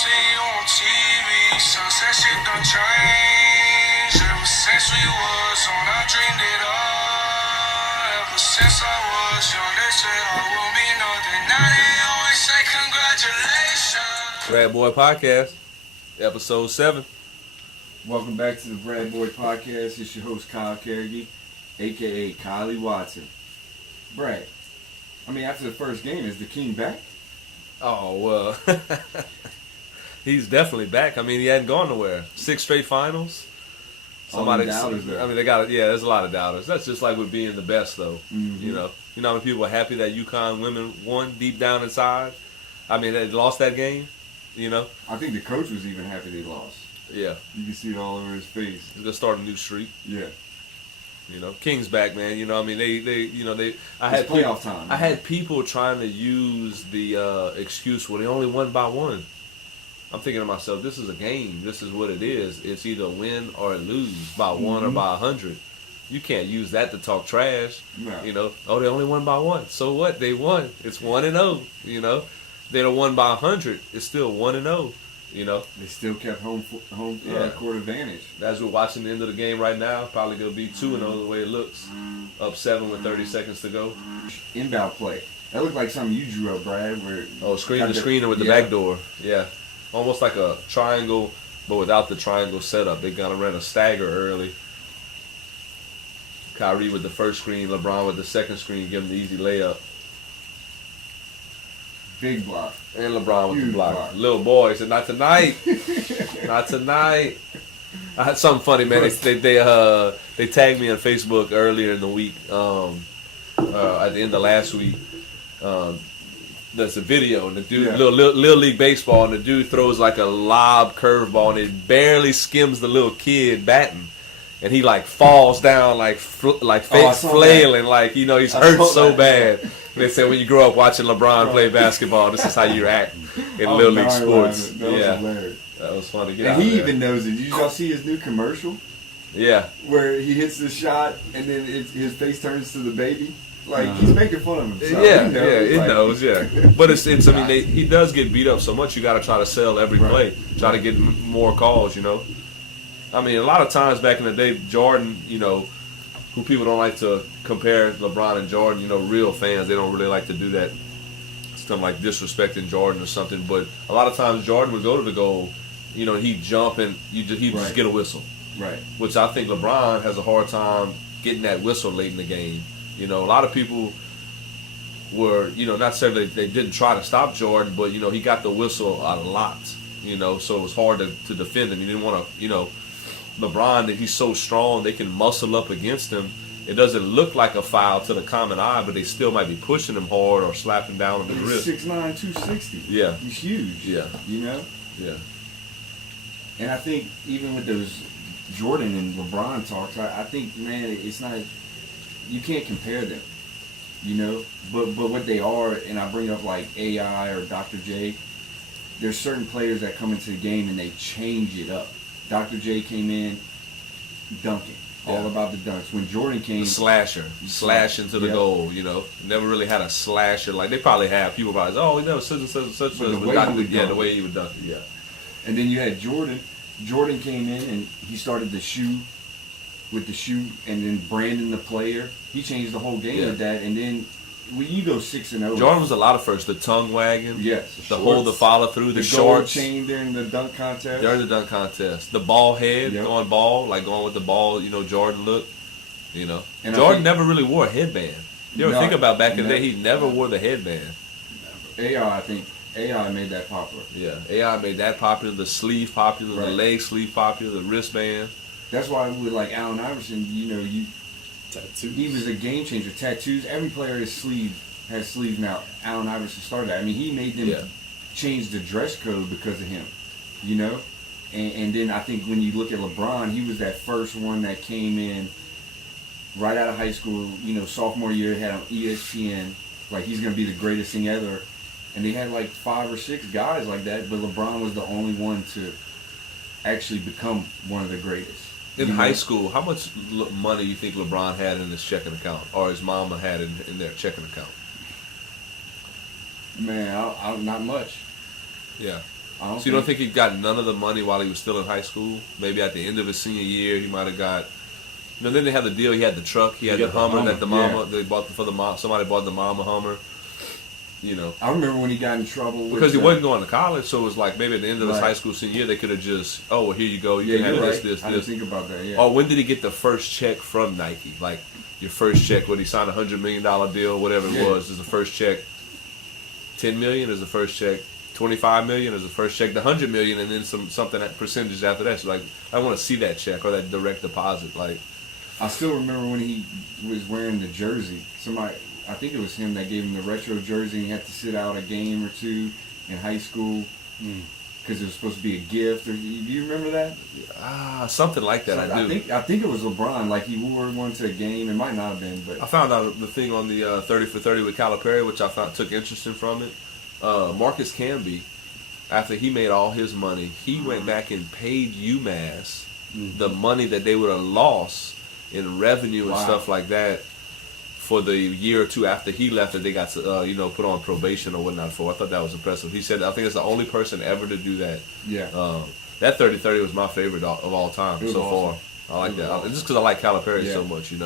see you on TV. Sunset shit done changed. Ever since we was on, I dreamed it all. Ever since I was young, they say I won't be nothing. Now they always say congratulations. Brad Boy Podcast, episode 7. Welcome back to the Brad Boy Podcast. It's your host, Kyle Carrigee, a.k.a. Kylie Watson. Brad, after the first game, is the King back? Oh, well, he's definitely back. He hadn't gone nowhere. 6 straight finals. Doubters there. They got it. Yeah, there's a lot of doubters. That's just like with being the best, though. Mm-hmm. You know how many people are happy that UConn women won deep down inside? They lost that game, I think the coach was even happy they lost. Yeah. You can see it all over his face. He's going to start a new streak. Yeah. King's back, man. I had playoff time. I had people trying to use the excuse, well, they only won by 1. I'm thinking to myself, this is a game. This is what it is. It's either win or lose by 1 or by 100. You can't use that to talk trash. No. Oh, they only won by 1. So what? They won. It's 1-0. They'd have won by 100. It's still 1-0. They still kept home court advantage. As we're watching the end of the game right now, probably going to be 2-0 the way it looks. Up 7 with 30 seconds to go. Inbound play. That looked like something you drew up, Brad. Screener with the back door. Yeah. Almost like a triangle, but without the triangle setup. They kind of ran a stagger early. Kyrie with the first screen, LeBron with the second screen, give him the easy layup. Big block. And LeBron with Huge the block. block. Little boy said, not tonight. Not tonight. I had something funny, man. They tagged me on Facebook earlier in the week, at the end of last week. There's a video, and the dude, little league baseball, and the dude throws like a lob curveball, and it barely skims the little kid batting. And he falls down face flailing, he's hurt so bad. They said when you grow up watching LeBron play basketball, this is how you act in little league sports. That was hilarious. That was funny. And he even knows it. Did you all see his new commercial? Yeah. Where he hits the shot and then his face turns to the baby. He's making fun of himself. Yeah, it knows. But he does get beat up so much. You got to try to sell every play, try to get more calls. A lot of times back in the day, Jordan, who people don't like to compare LeBron and Jordan, real fans, they don't really like to do that. Something like disrespecting Jordan or something. But a lot of times Jordan would go to the goal, he'd jump and he'd just get a whistle. Right. Which I think LeBron has a hard time getting that whistle late in the game. A lot of people were, not necessarily they didn't try to stop Jordan, but, he got the whistle a lot, so it was hard to defend him. You didn't want to, LeBron, that he's so strong, they can muscle up against him. It doesn't look like a foul to the common eye, but they still might be pushing him hard or slapping down on the wrist. 6'9", 260. Yeah. He's huge. Yeah. Yeah. And I think even with those Jordan and LeBron talks, I think, man, it's not, you can't compare them, But what they are, and I bring up like AI or Dr. J, there's certain players that come into the game and they change it up. Dr. J came in dunking, all about the dunks. When Jordan came, slasher, slash into the goal. Never really had a slasher like they probably have. People probably say, oh, he never such and such. The way he would dunk it. Yeah. And then you had Jordan. Jordan came in and he started the shoe, and then Brandon the player. He changed the whole game with that. And then when you go 6-0, Jordan was a lot of first. The tongue wagging, the hold, the follow through, the gold shorts, chain during the dunk contest. The ball head, going with the ball. Jordan look. And Jordan never really wore a headband. You ever think about back in the day? He never wore the headband. I think AI made that popular. Yeah, AI made that popular. The sleeve popular, the leg sleeve popular, the wristband. That's why with Allen Iverson, tattoos. He was a game changer. Tattoos. Every player has sleeves now. Allen Iverson started that. He made them change the dress code because of him. And then I think when you look at LeBron, he was that first one that came in right out of high school. Sophomore year, had on ESPN, he's gonna be the greatest thing ever. And they had 5 or 6 guys like that, but LeBron was the only one to actually become one of the greatest. In high school, how much money you think LeBron had in his checking account, or his mama had in their checking account? Man, not much. Yeah. So you don't think he got none of the money while he was still in high school? Maybe at the end of his senior year, he might have got. Then they had the deal. He had the truck. He had the Hummer that the mama they bought for the mom. Somebody bought the mama Hummer. I remember when he got in trouble because he wasn't going to college, so it was like maybe at the end of his high school senior year, they could have just, oh, well, here you go, you can have this. I didn't think about that. Yeah. Or when did he get the first check from Nike? Like your first check when he signed $100 million deal, whatever it was, is the first check. $10 million is the first check. $25 million is the first check. The $100 million, and then something percentage after that. So like, I want to see that check or that direct deposit. Like, I still remember when he was wearing the jersey. I think it was him that gave him the retro jersey, and he had to sit out a game or two in high school because it was supposed to be a gift. Do you remember that? Something like that. So I do. I think it was LeBron. Like he wore one to a game. It might not have been, but I found out the thing on the 30 for 30 with Calipari, which I took interest in from it. Marcus Camby, after he made all his money, he went back and paid UMass the money that they would have lost in revenue and stuff like that for the year or two after he left, that they got put on probation or whatnot for. I thought that was impressive. He said, I think it's the only person ever to do that. Yeah. That 30-30 was my favorite of all time so far. I like that. Just because I like Calipari so much, And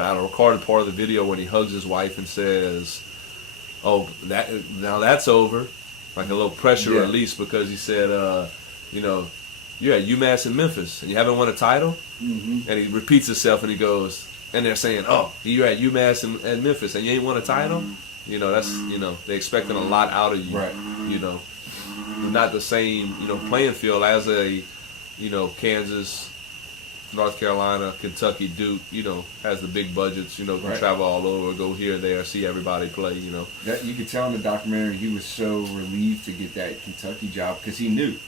I recorded part of the video when he hugs his wife and says, "Oh, now that's over," like a little pressure release, because he said, "You're at UMass in Memphis and you haven't won a title," and he repeats himself and he goes, and they're saying, "Oh, you're at UMass and Memphis and you ain't won a title." That's they expecting a lot out of you. Right. Not the same playing field as a Kansas, North Carolina, Kentucky, Duke, has the big budgets, can travel all over, go here, there, see everybody play, That, you could tell in the documentary he was so relieved to get that Kentucky job because he knew,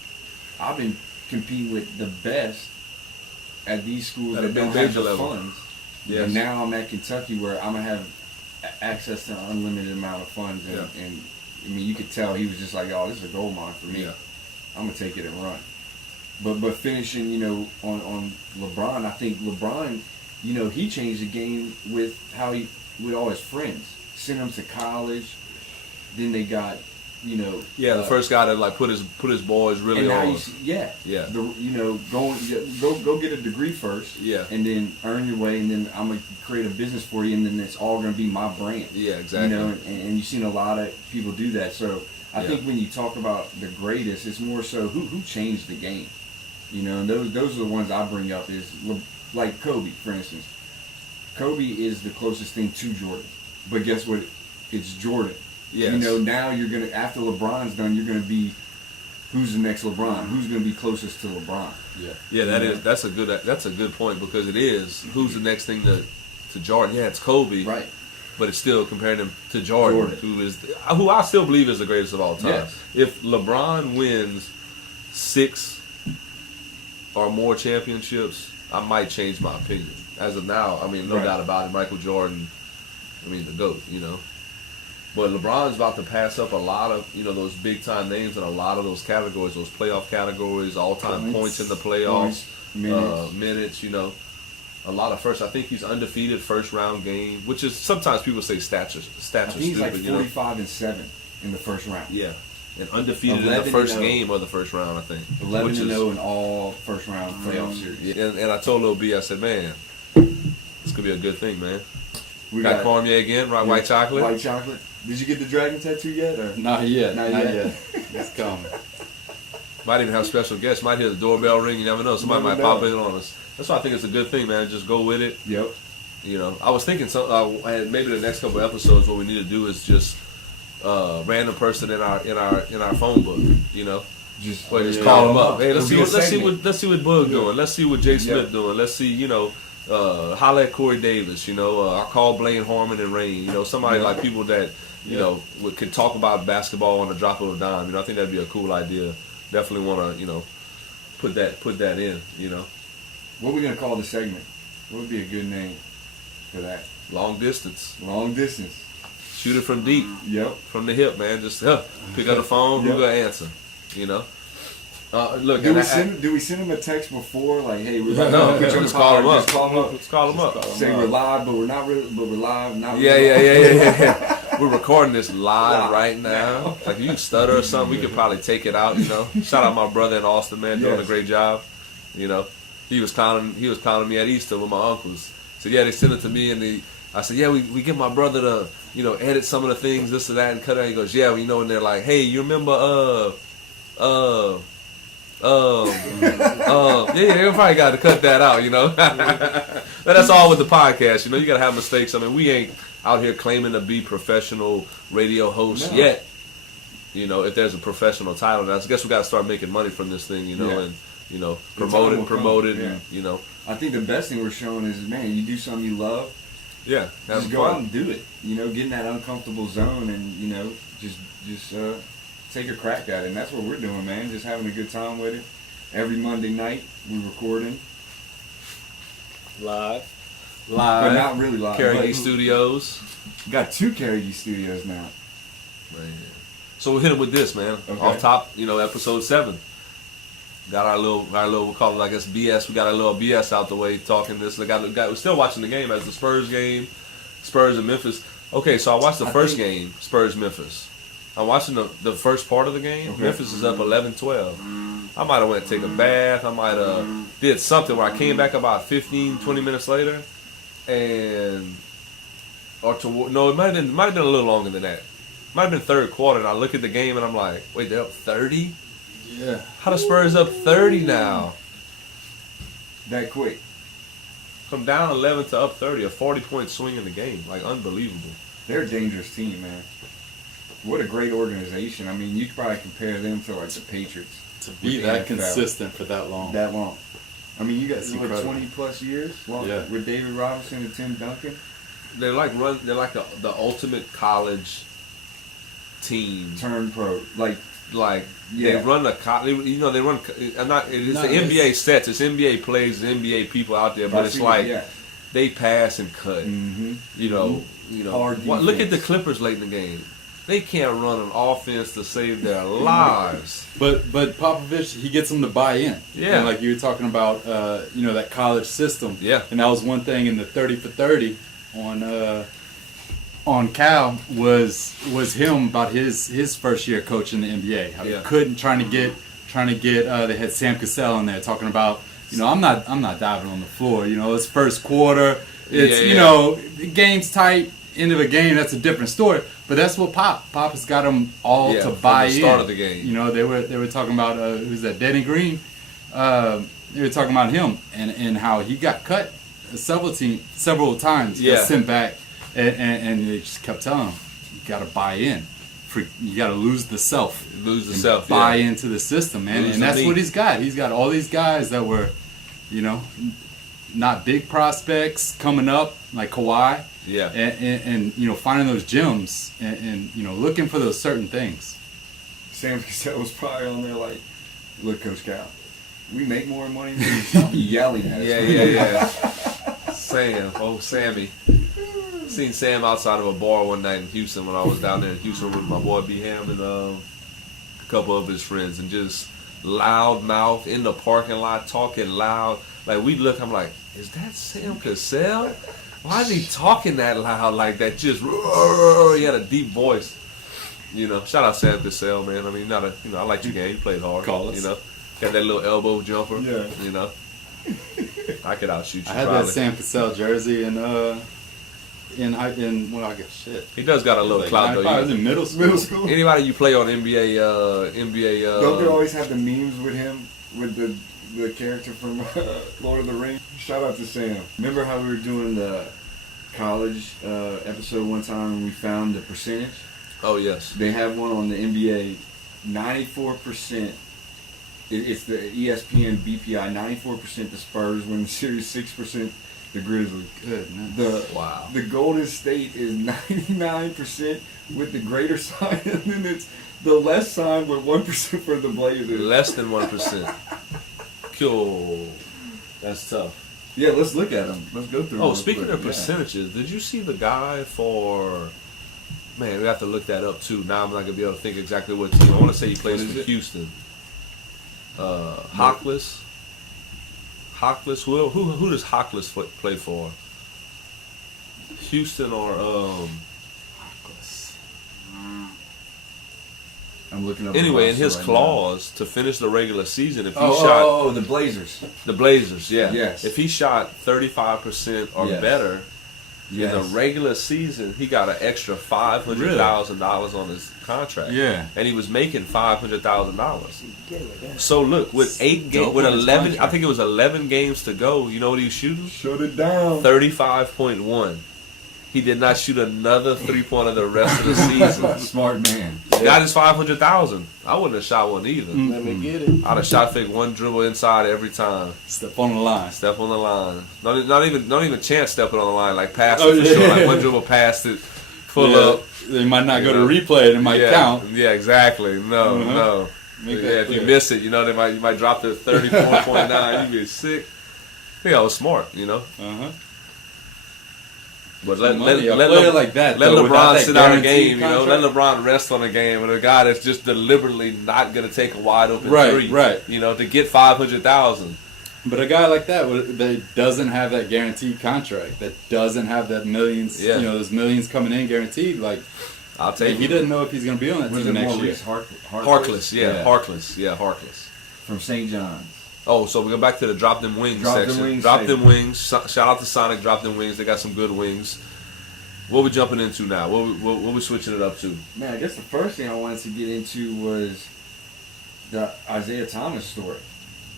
I've been competing with the best at these schools that don't have the funds. Yes. And now I'm at Kentucky where I'm going to have access to an unlimited amount of funds. And I mean, you could tell he was just like, oh, this is a gold mine for me. Yeah. I'm going to take it and run. But finishing, on LeBron, I think LeBron, he changed the game with how he, with all his friends. Sent them to college. Then they got, the first guy that like put his boys really and now on. Go get a degree first. Yeah. And then earn your way, and then I'm gonna create a business for you, and then it's all gonna be my brand. Yeah, exactly. And you've seen a lot of people do that. So I think when you talk about the greatest, it's more so who changed the game. And those are the ones I bring up is like Kobe, for instance. Kobe is the closest thing to Jordan, but guess what? It's Jordan. Yes. Now you're gonna, after LeBron's done, you're gonna be who's the next LeBron? Who's gonna be closest to LeBron? Yeah. That's a good point, because it is who's the next thing to Jordan. Yeah, it's Kobe. Right. But it's still comparing him to Jordan. who I still believe is the greatest of all time. Yes. If LeBron wins 6 or more championships, I might change my opinion. As of now, I mean, no doubt about it, Michael Jordan, the GOAT, But LeBron's about to pass up a lot of, those big-time names in a lot of those categories, those playoff categories, all-time points in the playoffs, minutes, a lot of first. I think he's undefeated first-round game, which is, sometimes people say stats are I think he's stupid, like 45-7 in the first round. Yeah. And undefeated in the first game of the first round, I think. 11-0 in all first-round playoff series. Yeah. And I told Lil B, I said, man, this could be a good thing, man. We got Cormier again, right? White chocolate. White chocolate. Did you get the dragon tattoo yet? Or? Not yet. It's coming. Might even have special guests. Might hear the doorbell ring. You never know. Somebody might pop in on us. That's why I think it's a good thing, man. Just go with it. Yep. I was thinking maybe the next couple episodes, what we need to do is just random person in our phone book. Just call them up. Hey, let's see what Bug doing. Let's see what Jay Smith doing. Let's see holla at Corey Davis. I call Blaine Harmon and Rain. Somebody like people that could talk about basketball on the drop of a dime. I think that'd be a cool idea. Definitely want to put that in. What are we gonna call the segment? What would be a good name for that? Long distance. Long distance. Shoot it from deep. Yep. From the hip, man. Just pick up the phone. Who gonna answer? Look. Do we send him a text before, like, hey, we're about no, to just call him up. Let's call him up. Say we're live, but we're not really. But we're live. Not. Yeah. we're recording this live right now. Like, if you stutter or something, we could probably take it out, you know. Shout out my brother in Austin, man, doing a great job. You know, he was clowning me at Easter with my uncles. So yeah, they sent it to me, and I said, yeah, we get my brother to, you know, edit some of the things, this or that, and cut it out. He goes, yeah, well, you know, and they're like, hey, you remember, yeah, you probably got to cut that out, you know. But that's all with the podcast, you know. You got to have mistakes. I mean, we ain't out here claiming to be professional radio hosts yet. You know, if there's a professional title, I guess we got to start making money from this thing, you know, and, you know, promote it, and, you know. I think the best thing we're showing is, man, you do something you love. Yeah, just go out and do it. You know, get in that uncomfortable zone, and you know, just take a crack at it. And that's what we're doing, man. Just having a good time with it. Every Monday night, we're recording Live, but not really live. Carrigee Studios. We got 2 Carrigee Studios now. Man. So we'll hit it with this, man. Okay. Off top, you know, episode 7. Got our little, we'll call it, I guess, BS. We got a little BS out the way talking this. We're still watching the game as the Spurs game, Spurs and Memphis. Okay, so I watched the first game, Spurs-Memphis. I'm watching the first part of the game. Okay. Memphis is up 11-12. I might have went to take a bath. I might have did something where I came back about 15, 20 minutes later. It might have been a little longer than that. Might have been third quarter, and I look at the game, and I'm like, wait, they're up 30? Yeah. How the Spurs up 30 now? That quick. From down 11 to up 30, a 40-point swing in the game. Like, unbelievable. They're a dangerous team, man. What a great organization. I mean, you could probably compare them to, like, the Patriots. To be that consistent for that long. That long. I mean, you got 20-plus years with David Robinson and Tim Duncan. They're like the ultimate college team. Turn pro. They run they run. It's the NBA sets. It's NBA plays. It's NBA people out there. But it's like they pass and cut. Mm-hmm. You know. Look at the Clippers late in the game. They can't run an offense to save their lives. But Popovich, he gets them to buy in. Yeah. And like you were talking about, that college system. Yeah. And that was one thing in the 30 for 30 on Cal was him about his first year coaching the NBA. How he couldn't trying to get they had Sam Cassell in there talking about, I'm not diving on the floor. It's first quarter. It's the game's tight. End of a game, that's a different story. But that's what Pop has got them all to buy in. From the start of the game. They were talking about who's that? Danny Green. They were talking about him and how he got cut several times. He got sent back, and they just kept telling him, you got to buy in. You got to lose the self. Buy into the system, man. And that's what he's got. He's got all these guys that were, not big prospects coming up like Kawhi. Yeah. And finding those gems and looking for those certain things. Sam Cassell was probably on there like, look, Coach Cal, we make more money than you. Yelling at us. Yeah. Sammy. Seen Sam outside of a bar one night in Houston when I was down there in Houston with my boy B Ham and a couple of his friends, and just loud mouth in the parking lot talking loud. Like we look, I'm like, is that Sam Cassell? Why is he talking that loud like that? Just he had a deep voice. Shout out Sam Cassell, man. I mean, I like your game. You played hard. Call us. Got that little elbow jumper. Yeah. I could outshoot you. I had probably. that Sam Cassell jersey in I guess shit. He does got a little clout though. I was in middle school. Anybody you play on NBA. Don't they always have the memes with him with the character from Lord of the Rings? Shout out to Sam. Remember how we were doing the college episode one time and we found the percentage? Oh, yes. They have one on the NBA. 94%. It's the ESPN BPI. 94% the Spurs win the series, 6% the Grizzlies. Goodness. The Golden State is 99% with the greater sign, and then it's the less sign with 1% for the Blazers. Less than 1%. Cool. That's tough. Yeah, let's look at them. Let's go through them. Oh, speaking of percentages, did you see the guy for... Man, we have to look that up, too. Now I'm not going to be able to think exactly what team. I want to say he plays for Houston. Hawkless. Who does Hawkless play for? Houston or... I'm looking up. Anyway, in the his roster clause to finish the regular season, if he right now. shot the Blazers. the Blazers, yeah, Yes. if he shot 35% or Yes. better Yes. in the regular season, he got an extra $500,000 on his contract. Yeah. and he was making $500,000. So look, with with on his 11, I contract. think it was 11 games to go. You know what he was shooting? Shut it down. 35.1. He did not shoot another 3-pointer the rest of the season. Smart man. Got his 500,000. I wouldn't have shot one either. Let me get it. I'd have shot fake one dribble inside every time. Step on the line. Step on the line. Not even chance stepping on the line. Like pass Oh, it for yeah. sure. Like one dribble past it, pull up. They might not go to replay. It might yeah, count. Yeah, exactly. No, Uh-huh. no. Make Yeah, that if you clear. miss it, you know you might drop to 34.9. You get sick. I think I was smart, you know. Uh-huh. But let player like that, let though, without LeBron that sit out a guaranteed game, you know. Let LeBron rest on a game, and a guy that's just deliberately not going to take a wide open three, Right. You know, to get 500,000. But a guy like that doesn't have that guaranteed contract, that doesn't have that millions, Yeah. those millions coming in guaranteed. Like, I'll take he doesn't know if he's going to be on that Was team it next year. Maurice Harkless, yeah, Harkless. From St. John's. Oh, so we go back to the Drop Them Wings Drop Them section. Wings Drop section. Them Wings. Shout out to Sonic. Drop Them Wings. They got some good wings. What we jumping into now? What we switching it up to? Man, I guess the first thing I wanted to get into was the Isaiah Thomas story.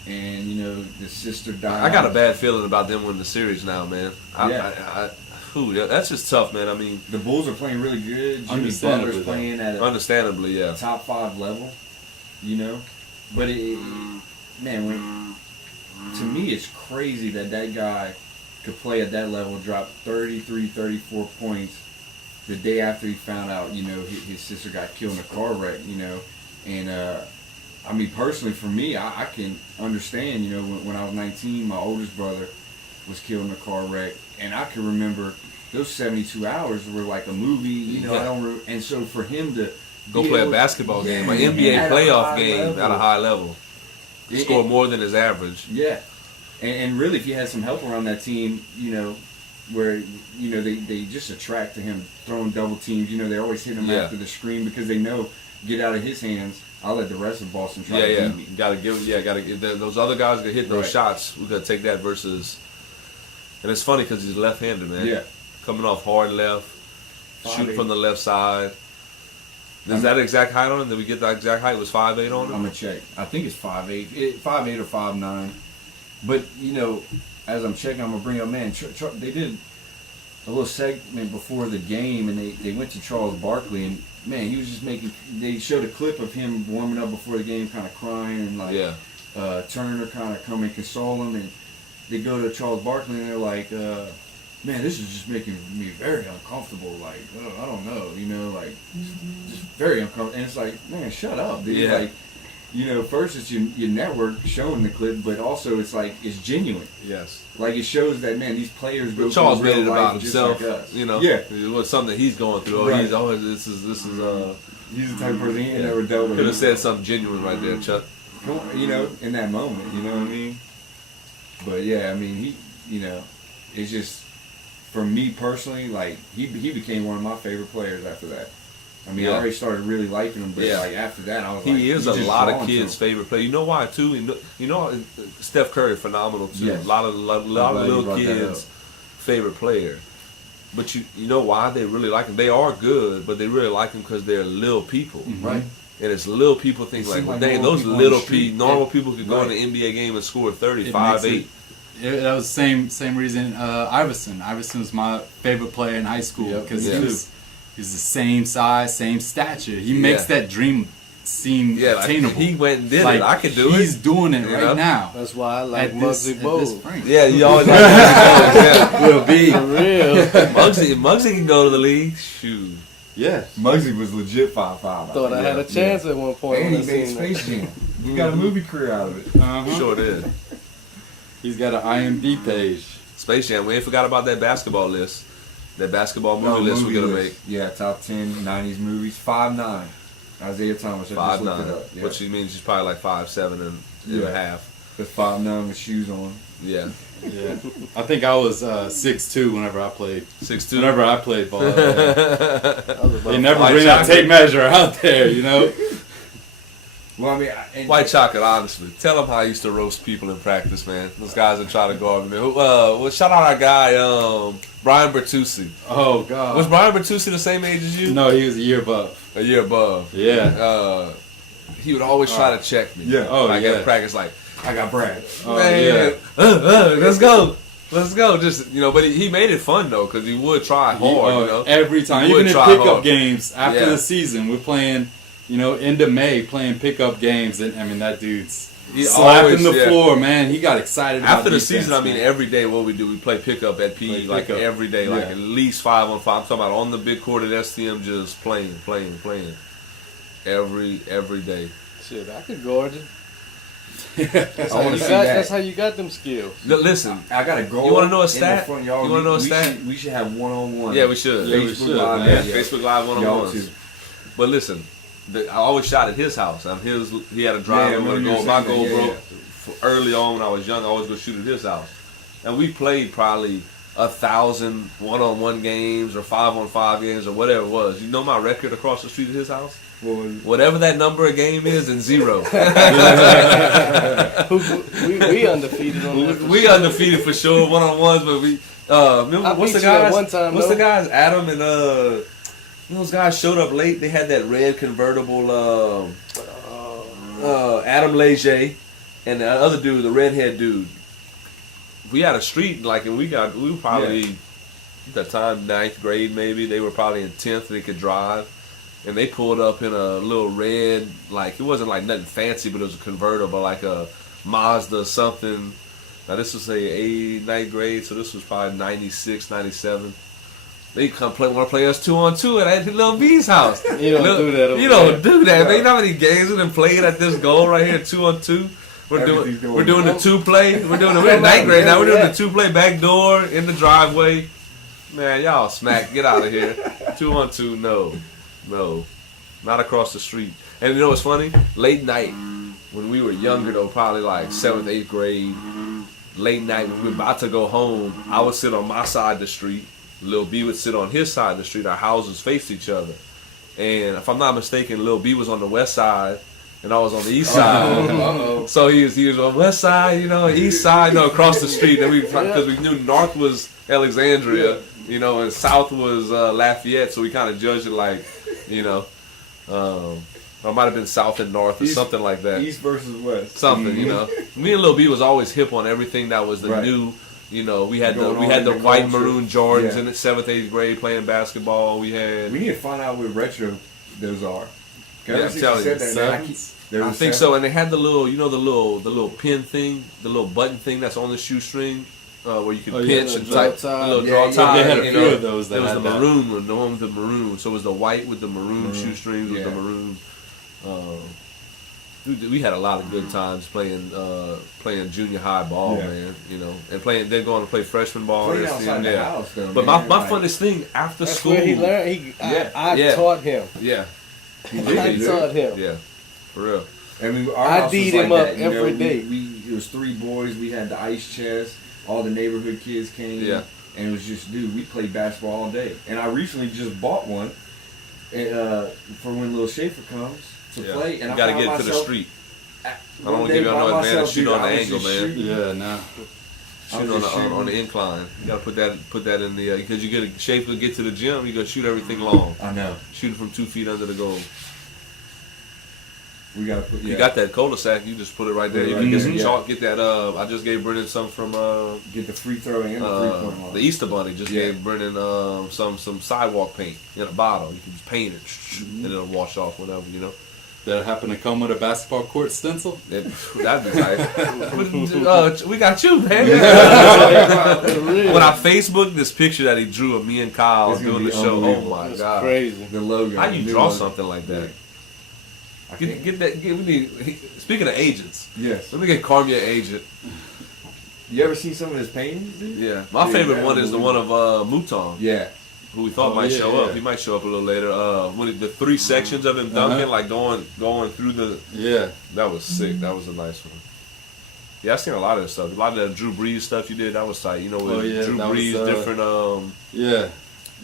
And, the sister died. I got a bad feeling about them winning the series now, man. Yeah. That's just tough, man. I mean, The Bulls are playing really good. Jimmy Understandably, Butler's playing at a understandably, yeah. top 5 level, But, to me, it's crazy that guy could play at that level, drop 33, 34 points the day after he found out, his sister got killed in a car wreck, And, I mean, personally, for me, I can understand, when I was 19, my oldest brother was killed in a car wreck. And I can remember those 72 hours were like a movie, Yeah. and so for him to Go be play a able- basketball game, an Yeah, NBA at a playoff high game level. at a high level. It- Score it- more than his average. Yeah, and really, if you had some help around that team, where they just attract to him throwing double teams. They always hit him Yeah. after the screen because they know get out of his hands. I'll let the rest of Boston try Yeah, to yeah. beat me. Gotta give those other guys that hit those Right. shots. We gotta take that versus. And it's funny because he's left-handed, man. Yeah. Coming off hard left, shooting 5'8". from the left side. Is that exact height on him? Did we get the exact height? It was 5'8" on I'm him? gonna check. I think it's 5'8", 5'8" or 5'9". But as I'm checking, I'm gonna bring up, man. They did a little segment before the game, and they went to Charles Barkley, and man, he was just making. They showed a clip of him warming up before the game, kind of crying, and like Yeah. Turner kind of come and console him, and they go to Charles Barkley, and they're like, man, this is just making me very uncomfortable. Like, I don't know, just very uncomfortable. And it's like, man, shut up, dude. Yeah. Like, first it's your network showing the clip, but also it's like it's genuine. Yes. Like it shows that, man, these players go Charles through made real it about life just himself. like us. Yeah. It was something that he's going through. Oh, Right. he's always this is He's the type of person he ain't Yeah. never dealt with. could have said something genuine right there, Chuck. In that moment, you know what I mean? But yeah, I mean, it's just, for me personally, like, he became one of my favorite players after that. I mean, I Yeah. already started really liking him, but Yeah. like after that, I was like, He is you a just lot drawn of to kids' him. favorite player. You know why too? Steph Curry, phenomenal too. Yes. A lot of glad you little brought that kids' favorite player. But you know why they really like him? They are good, but they really like him because they're little people. Right. And it's little people think It like, seem like dang, normal those people on little the street. normal people could go in Right. the NBA game and score 30, It 5, makes 8. That was the same reason Iverson. Iverson was my favorite player in high school Yep, because me he too. was the same size, same stature. He makes Yeah. that dream seem Yeah, like, attainable. he went and did Like, it. I could do He's it. doing it You right know? now. That's why I like At this Muggsy Bogues. frame. Yeah, you always like yeah. Will be. For real. Muggsy can go to the league. Shoot. Yes. Muggsy was legit 5'5". Thought I had a chance at one point And when he I made seen Space that. Jam. He got a movie career out of it. Uh-huh. Sure did. He's got an IMDb page. Space Jam. We ain't forgot about that basketball list. That basketball movie list we're gonna make. Yeah, top 10 90s movies. 5'9". Isaiah Thomas. I just looked it 5'9", up. Yeah. which means he's probably like 5'7" and a half. With 5'9" with shoes on. Yeah, Yeah. I think I was 6'2" whenever I played. 6'2". Whenever I played ball. I was about They never Like bring that chocolate. tape measure out there, you know? Well, I mean, White chocolate, honestly. Tell them how I used to roast people in practice, man. Those guys that try to guard me. Well, shout out our guy, Brian Bertucci. Oh God. Was Brian Bertucci the same age as you? No, he was a year above. A year above. Yeah. He would always try to check me. Yeah. Oh, like yeah. at practice, like, I got Brad. man, let's go. Let's go. Just, but he made it fun, though, because he would try hard, Every time. He Even would in try pickup hard. games after Yeah. the season, we're playing, into May, playing pickup games. And, I mean, that dude's He slapping always- the yeah. floor, man. He got excited about After the defense, season, I mean, man. every day what we do, we play pickup at PE, Play like pickup. every day, like Yeah. at least 5-on-5. I'm talking about on the big court at STM, just playing. Every day. Shit, I could guard you. I want to see that. That's how you got them skills. Listen, I got a goal. You wanna know a in stat? the front yard. You wanna know a We stat? We should have one-on-one. yeah, we should. Yeah, we Facebook should, Live, man. Yeah, Facebook Live Y'all one-on-ones. too. But listen, I always shot at his house. He had a driver with a goal. My goal broke early on when I was young. I always go shoot at his house. And we played probably 1,000 one-on-one games or 5-on-5 games or whatever it was. You know my record across the street at his house? Whatever that number a game is, and 0. We undefeated on that. We undefeated for sure, one-on-ones, but we remember I what's the beat you at guys? one time, What's though. the guys? Adam and those guys showed up late. They had that red convertible. Adam Leger and the other dude, the redhead dude. We had a street and we were probably at that time 9th grade maybe. They were probably in 10th. They could drive. And they pulled up in a little red, it wasn't like nothing fancy, but it was a convertible, like a Mazda something. Now this was 9th grade, so this was probably 96, 97. They want to play us 2-on-2 at Little B's house. You don't do that over You don't there. do that. Man, you know how many games we done played at this goal right here, 2-on-2? We're doing the 2-play. We're in 9th grade now. We're doing the 2-play back door in the driveway. Man, y'all smack. Get out of here. 2-on-2, no, not across the street. And you know what's funny? Late night, when we were younger though, probably like 7th, 8th grade, late night when we were about to go home, I would sit on my side of the street, Lil B would sit on his side of the street, our houses faced each other. And if I'm not mistaken, Lil B was on the west side, and I was on the east side. So he was on west side, east side, across the street. And because we knew north was Alexandria, and south was Lafayette, so we kind of judged it like, or it might have been south and north or something like that. East versus west. Something, Me and Lil B was always hip on everything that was the new. We had the white maroon Jordans in the 7th, 8th grade playing basketball. We need to find out what retro those are. Yeah, I'm telling you. I think so, and they had the little, the little pin thing, the little button thing that's on the shoestring, where you could pinch and tight, the little draw tie. They had a few of those. There was the maroon one, the one with the maroon. So it was the white with the maroon shoestrings with the maroon. We had a lot of good times playing junior high ball, man. And then going to play freshman ball. Playing outside the house, though. But man, my funnest thing after That's school. where he learned. I taught him. Yeah. I taught him. Yeah. For real. I mean, I beat him up every day. It was 3 boys. We had the ice chest. All the neighborhood kids came. Yeah. And it was just, we played basketball all day. And I recently just bought one for when Little Schaefer comes to play. And you got to get to the street. I don't want to give you no advantage. Shoot on the angle, man. Yeah, no. Shoot on the incline. You got to put that in the because you get a Schaefer to get to the gym. You got to shoot everything long. I know. Shoot it from 2 feet under the goal. We gotta put. You got that cul-de-sac. You just put it right there. You can get some chalk. Get that. I just gave Brennan some from. Get the free throw and the 3-point line. The Easter Bunny just gave Brennan some sidewalk paint in a bottle. You can just paint it and it'll wash off whenever That happened to come with a basketball court stencil. That'd be nice. We got you, man. When I Facebooked this picture that he drew of me and Kyle doing the show, oh my That's god, crazy. The logo. how you draw something like that? Get that. We need. Speaking of agents, Yes. let me get Carmi an agent. You ever seen some of his paintings, dude? Yeah, my favorite one is the one of Mouton, Yeah. who we thought might show up. He might show up a little later. When the 3 sections of him dunking, like going through the. Yeah. That was sick. That was a nice one. Yeah, I've seen a lot of that stuff. A lot of that Drew Brees stuff you did, that was tight. With Drew Brees, different Yeah.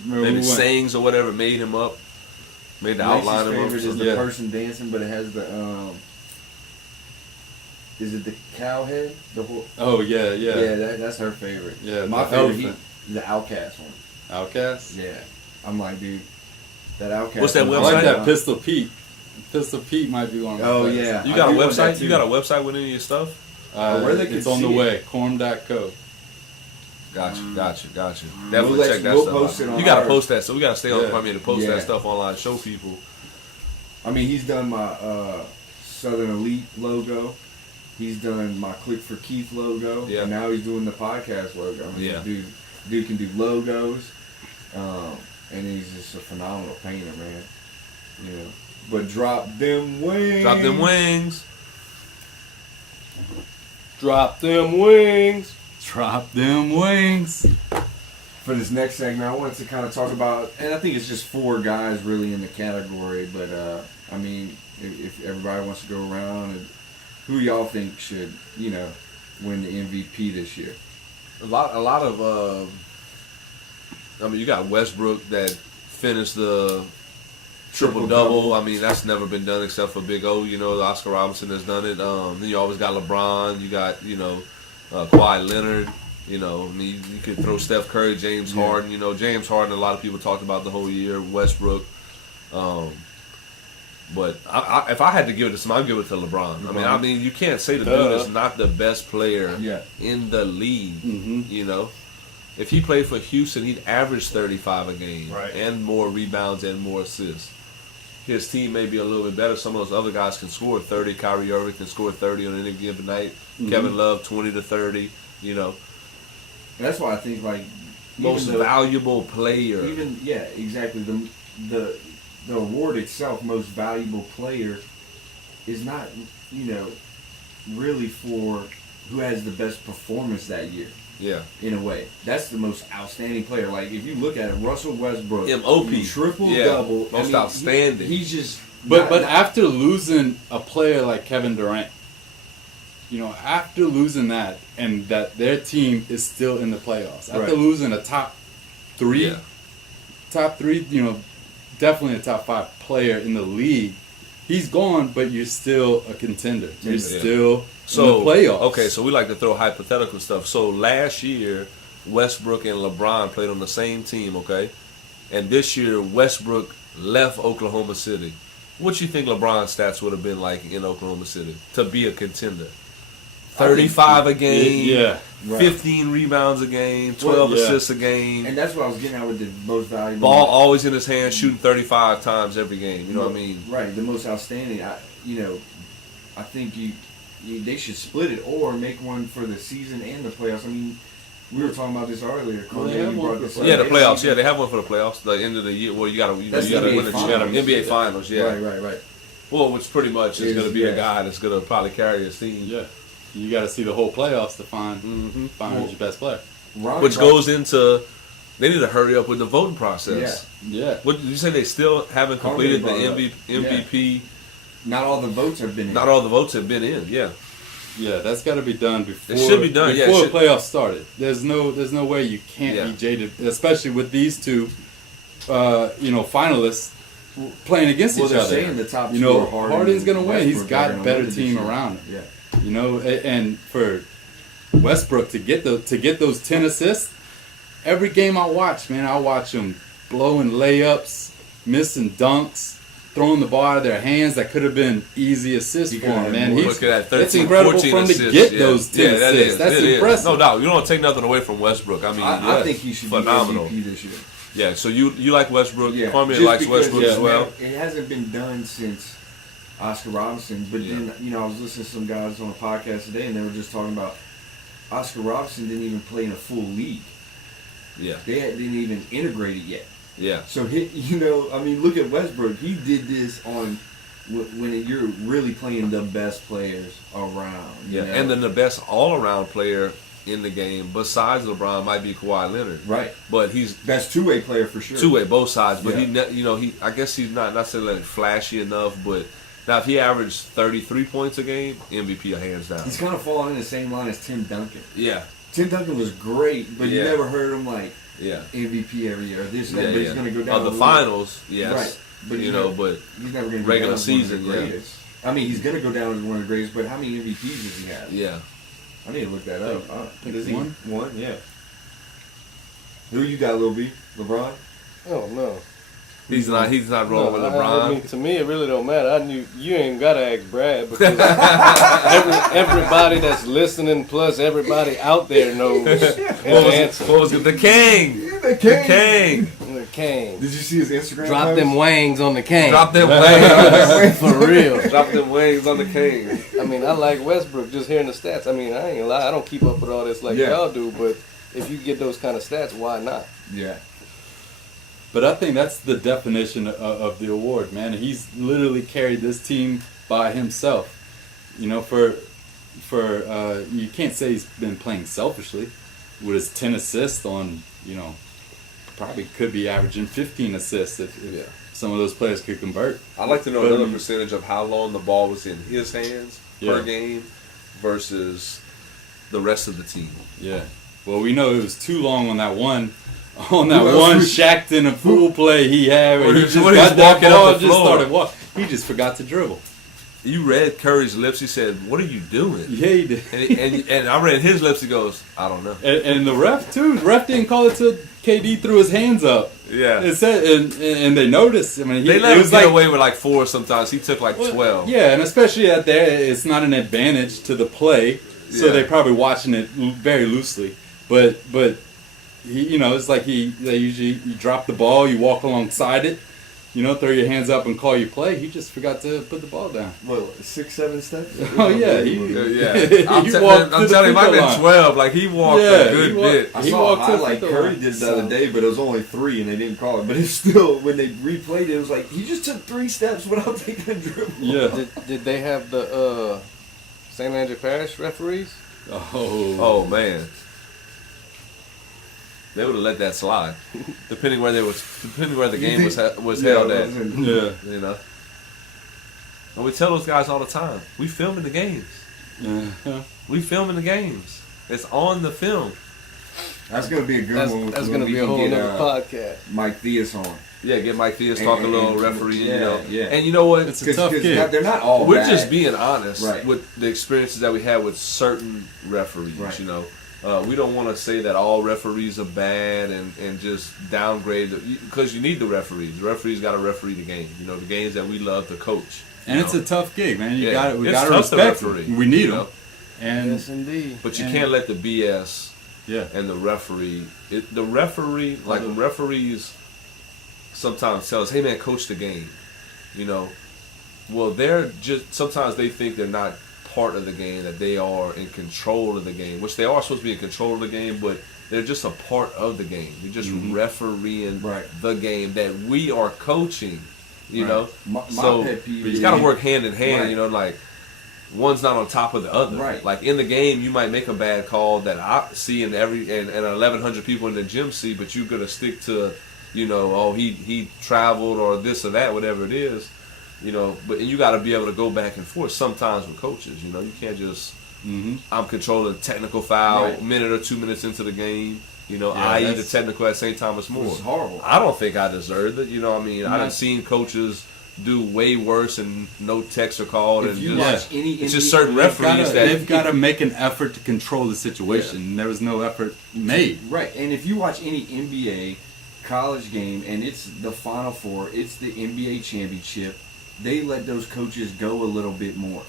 maybe sayings or whatever made him up. Made the outline of him. Favorite is the person dancing, but it has the is it the cow head? The whole. Oh yeah. Yeah, that's her favorite. Yeah, my the favorite. elephant. The Outcast one. Outcast. Yeah, I'm like, dude, that Outcast. What's that one- I website? like that Pistol Pete. Pistol Pete might be one of my Oh favorites. yeah, You got I a do want that website? You too. got a website with any of your stuff? Where they It's can on the see it. way. Corm.co. Gotcha. Definitely We'll check that we'll stuff post out. it on You gotta ours. post that, so we gotta stay on the Yeah. Premier to post Yeah. that stuff online, show people. I mean, he's done my Southern Elite logo. He's done my Click for Keith logo. Yeah. And now he's doing the podcast logo. I mean, Yeah. Dude can do logos. And he's just a phenomenal painter, man. You know. But drop them wings. Drop them wings. Drop them wings. Drop them wings. For this next segment, I wanted to kind of talk about, and I think it's just 4 guys really in the category, but I mean, if everybody wants to go around, and who y'all think should, win the MVP this year? A lot of. I mean, you got Westbrook that finished the triple double. I mean, that's never been done except for Big O. Oscar Robertson has done it. Then you always got LeBron. You got Kawhi Leonard. I mean, you could throw Steph Curry, James Harden. James Harden. A lot of people talked about the whole year. Westbrook. But if I had to give it to somebody, I'd give it to LeBron. I mean, you can't say the dude is not the best player in the league. Mm-hmm. If he played for Houston, he'd average 35 a game, Right. and more rebounds and more assists. His team may be a little bit better. Some of those other guys can score 30. Kyrie Irving can score 30 on any given night. Mm-hmm. Kevin Love 20 to 30. And that's why I think Most valuable player. Exactly. The award itself, most valuable player, is not really for who has the best performance that year. Yeah. In a way, that's the most outstanding player. Like if you look at it, Russell Westbrook, MOP. triple Yeah. double, Most outstanding. He's just. But after losing a player like Kevin Durant, after losing that, and that their team is still in the playoffs, after Right. losing a top three, definitely a top 5 player in the league, he's gone, but you're still a contender. You're still in the playoffs. Okay, so we like to throw hypothetical stuff. So last year, Westbrook and LeBron played on the same team, okay? And this year, Westbrook left Oklahoma City. What you think LeBron's stats would have been like in Oklahoma City to be a contender? 35 a game, Yeah. Right. 15 rebounds a game, 12 assists a game. And that's what I was getting at with the most valuable. Ball always in his hand, shooting 35 times every game. You know what I mean? Right, the most outstanding. I think they should split it or make one for the season and the playoffs. I mean, we were talking about this earlier. Well, they Carrigee have one brought for this the up. Yeah, the playoffs. Yeah, they have one for the playoffs. The end of the year. Well, you got to That's win NBA it. Finals. NBA Finals. Yeah. Right. Well, which pretty much is going to be Yeah. the guy that's going to probably carry his team. Yeah. You got to see the whole playoffs to find who's your best player. Ron Which brought- goes into they need to hurry up with the voting process. Yeah. What did you say? They still haven't Carrigee completed the brought it up. MVP. Not all the votes have been in. Not all the votes have been in. Yeah. Yeah, that's got to be done before. It should be done, yeah, it before should- the playoffs started. There's no way you can't Yeah. be jaded, especially with these two, finalists playing against Well, each they're other. saying the top two are Harden Harden's gonna and win. He's Westbrook got are a gonna better win it team this year. around him. Yeah. And for Westbrook to get those 10 assists, every game I watch, man, I watch him blowing layups, missing dunks, throwing the ball out of their hands that could have been easy assists He for could have him, had man. more. Look at that, 13, That's incredible 14 for him to assists. get Yeah. those 10 that assists. is. That's It is. impressive. No doubt. You don't take nothing away from Westbrook. I mean, I think he should phenomenal. be MVP this year. Yeah. So you like Westbrook? Yeah, Cormier just likes because, Westbrook as well. It hasn't been done since Oscar Robertson, but then I was listening to some guys on a podcast today, and they were just talking about Oscar Robertson didn't even play in a full league. Yeah. Didn't even integrate it yet. Yeah. So look at Westbrook. He did this on when you're really playing the best players around. Yeah. And then the best all-around player in the game besides LeBron might be Kawhi Leonard. right, But he's best two-way player for sure. two-way both sides. But Yeah. he I guess he's not necessarily flashy enough. But now if he averaged 33 points a game, MVP hands down. He's kind of falling in the same line as Tim Duncan. Yeah. Tim Duncan was great, but you Yeah. never heard him like Yeah. MVP every year. This, Yeah, he's going to go down the the finals, yes. Right. But but he's never going to regular be season, one of the yeah. greatest. I mean, he's gonna go down as one of the greatest. But how many MVPs does he have? Yeah. I need to look that up. think Does one. One, yeah. Who you got, Lil B? LeBron? Oh no. He's not rolling with I LeBron. mean, to me, it really don't matter. I knew you ain't gotta ask Brad because everybody that's listening, plus everybody out there knows his answer. What was it? The King. The The King. The King. Did you see his Instagram? Drop post? them wangs on the King. Drop them wings. For real. Drop them wings on the King. I mean, I like Westbrook just hearing the stats. I mean, I ain't gonna lie. I don't keep up with all this like Yeah. y'all do, but if you get those kind of stats, why not? Yeah. But I think that's the definition of the award, man. He's literally carried this team by himself. You know, for you can't say he's been playing selfishly with his 10 assists on, you know, probably could be averaging 15 assists if some of those players could convert. I'd like to know But, another percentage of how long the ball was in his hands per game versus the rest of the team. Yeah. Well, we know it was too long on that one Shackton and pool play he had where he just When got he's that walking ball up and the just floor. started walking. He just forgot to dribble. You read Curry's lips. He said, "What are you doing?" Yeah, he did. And I read his lips. He goes, "I don't know." And the ref too. The ref didn't call it till KD threw his hands up. Yeah. It said, and they noticed. I mean, They let it him was get like, away with like 4 sometimes. He took like 12. Yeah, and especially at there, it's not an advantage to the play, so Yeah. they're probably watching it very loosely. But he, you know, it's like they usually you drop the ball, you walk alongside it, you know, throw your hands up and call your play. He just forgot to put the ball down. What, 6, 7 steps? Oh yeah, Yeah. I'm He telling walked to you, the it might have free throw been line. 12. Like he walked Yeah, a good he walked- bit. I He saw a walked to the highlight free throw Curry line. did the other day, but it was only 3 and they didn't call it. But it's still, when they replayed it, it was like, he just took 3 steps without taking a dribble. Yeah. Did they have the St. Andrew Parish referees? Oh man. They would have let that slide, depending where the game was held at. Yeah. You know. And we tell those guys all the time, we filming the games. Yeah. We filming the games. It's on the film. That's going to be a good one. That's when gonna we be a can whole get, nother podcast. Mike Theus on. Yeah, get Mike Theus And- talk a little and- referee. yeah, You know. yeah. And you know what? It's a tough gig. They're not all We're bad. just being honest Right. with the experiences that we had with certain referees. Right. You know, we don't want to say that all referees are bad and just downgrade because you need the referees. The referees got to referee the game. You know, the games that we love to coach. And it's a tough gig, man. We It's got to tough to respect referee, them. We need you them. know? And Yes, indeed. But you And- can't let the BS yeah. and the referee. The referee, like when referees sometimes tell us, "Hey man, coach the game," you know. Well, they're just sometimes they think they're not part of the game, that they are in control of the game, which they are supposed to be in control of the game, but they're just a part of the game. You're just refereeing Right. the game that we are coaching. You Right. know, My so pet peeve it's is- got to work hand in hand. Right. You know, like one's not on top of the other. Right. Like in the game, you might make a bad call that I see and 1,100 people in the gym see, but you're gonna stick to, you know, oh he traveled or this or that, whatever it is, you know. But and you got to be able to go back and forth sometimes with coaches. You know, you can't just I'm controlling technical foul Right. a minute or 2 minutes into the game. You know, Yeah, i.e. the that's- technical at St. Thomas More. It's horrible. I don't think I deserved it. You know, what I mean, I No. done seen coaches do way worse and no texts are called If and you just, watch any it's just NBA certain referees They've that got to make an effort to control the situation. And there was no effort made. Right, and if you watch any NBA college game and it's the Final Four, it's the NBA championship, they let those coaches go a little bit more.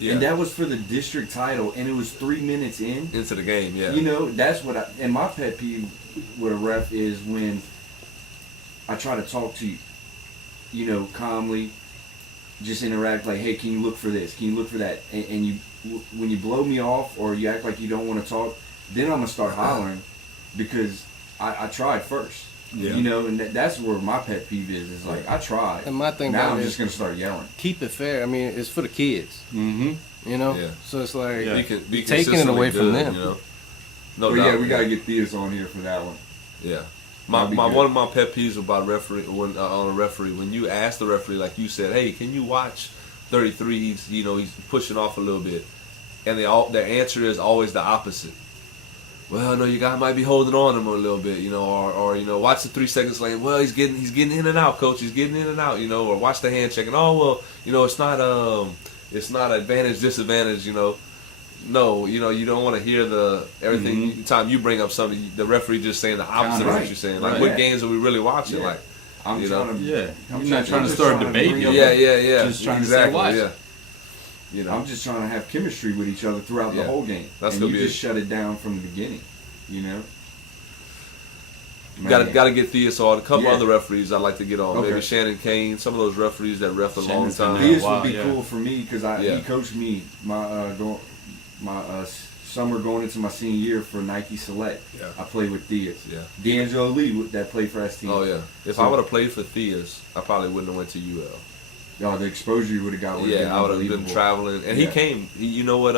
yeah, And that was for the district title, and it was 3 minutes in. into the game. Yeah, You know, that's what and my pet peeve with a ref is when I try to talk to you know, calmly, just interact like, hey, can you look for this? Can you look for that? And you, when you blow me off or you act like you don't want to talk, then I'm going to start hollering because I tried first. Yeah. You know, and that's where my pet peeve is like, I tried. And my thing now about I'm it just is going to start yelling. keep it fair. I mean, it's for the kids. Mm-hmm. You know. Yeah. So it's like Yeah. be you're taking it away from them. You know? No But doubt. yeah, we got to get Theus on here for that one. Yeah. That'd be good. One of my pet peeves about referee on a referee, when you ask the referee, like you said, hey, can you watch 33? You know, he's pushing off a little bit, and their answer is always the opposite. Well, no, your guy might be holding on to him a little bit, you know, or you know, watch the 3 seconds lane. Well, he's getting in and out, coach. He's getting in and out, you know, or watch the hand checking. Oh, well, you know, it's not It's not advantage, disadvantage, you know. No, you know, you don't want to hear everything time you bring up something, the referee just saying the opposite of what you're saying. Like, what games are we really watching? Yeah. Like, I'm you know? trying to, You're not trying to start a debate. Yeah. Just trying exactly, to say yeah. You know, I'm just trying to have chemistry with each other throughout the whole game. That's and gonna you be just shut it down from the beginning, you know? Got to get Theus on. A couple Yeah. other referees I'd like to get on. Okay. Maybe Shannon Kane. Some of those referees that ref a long Shannon's been time. there. This Wow, would be yeah. cool for me because he coached me my summer going into my senior year for Nike Select. Yeah. I played with Theus. Yeah. D'Angelo Lee that played for ST. Oh yeah. If I would have played for Theus, I probably wouldn't have went to UL. Oh, the exposure you would have got would have been Yeah, I would have been unbelievable. traveling, and he came. You know what?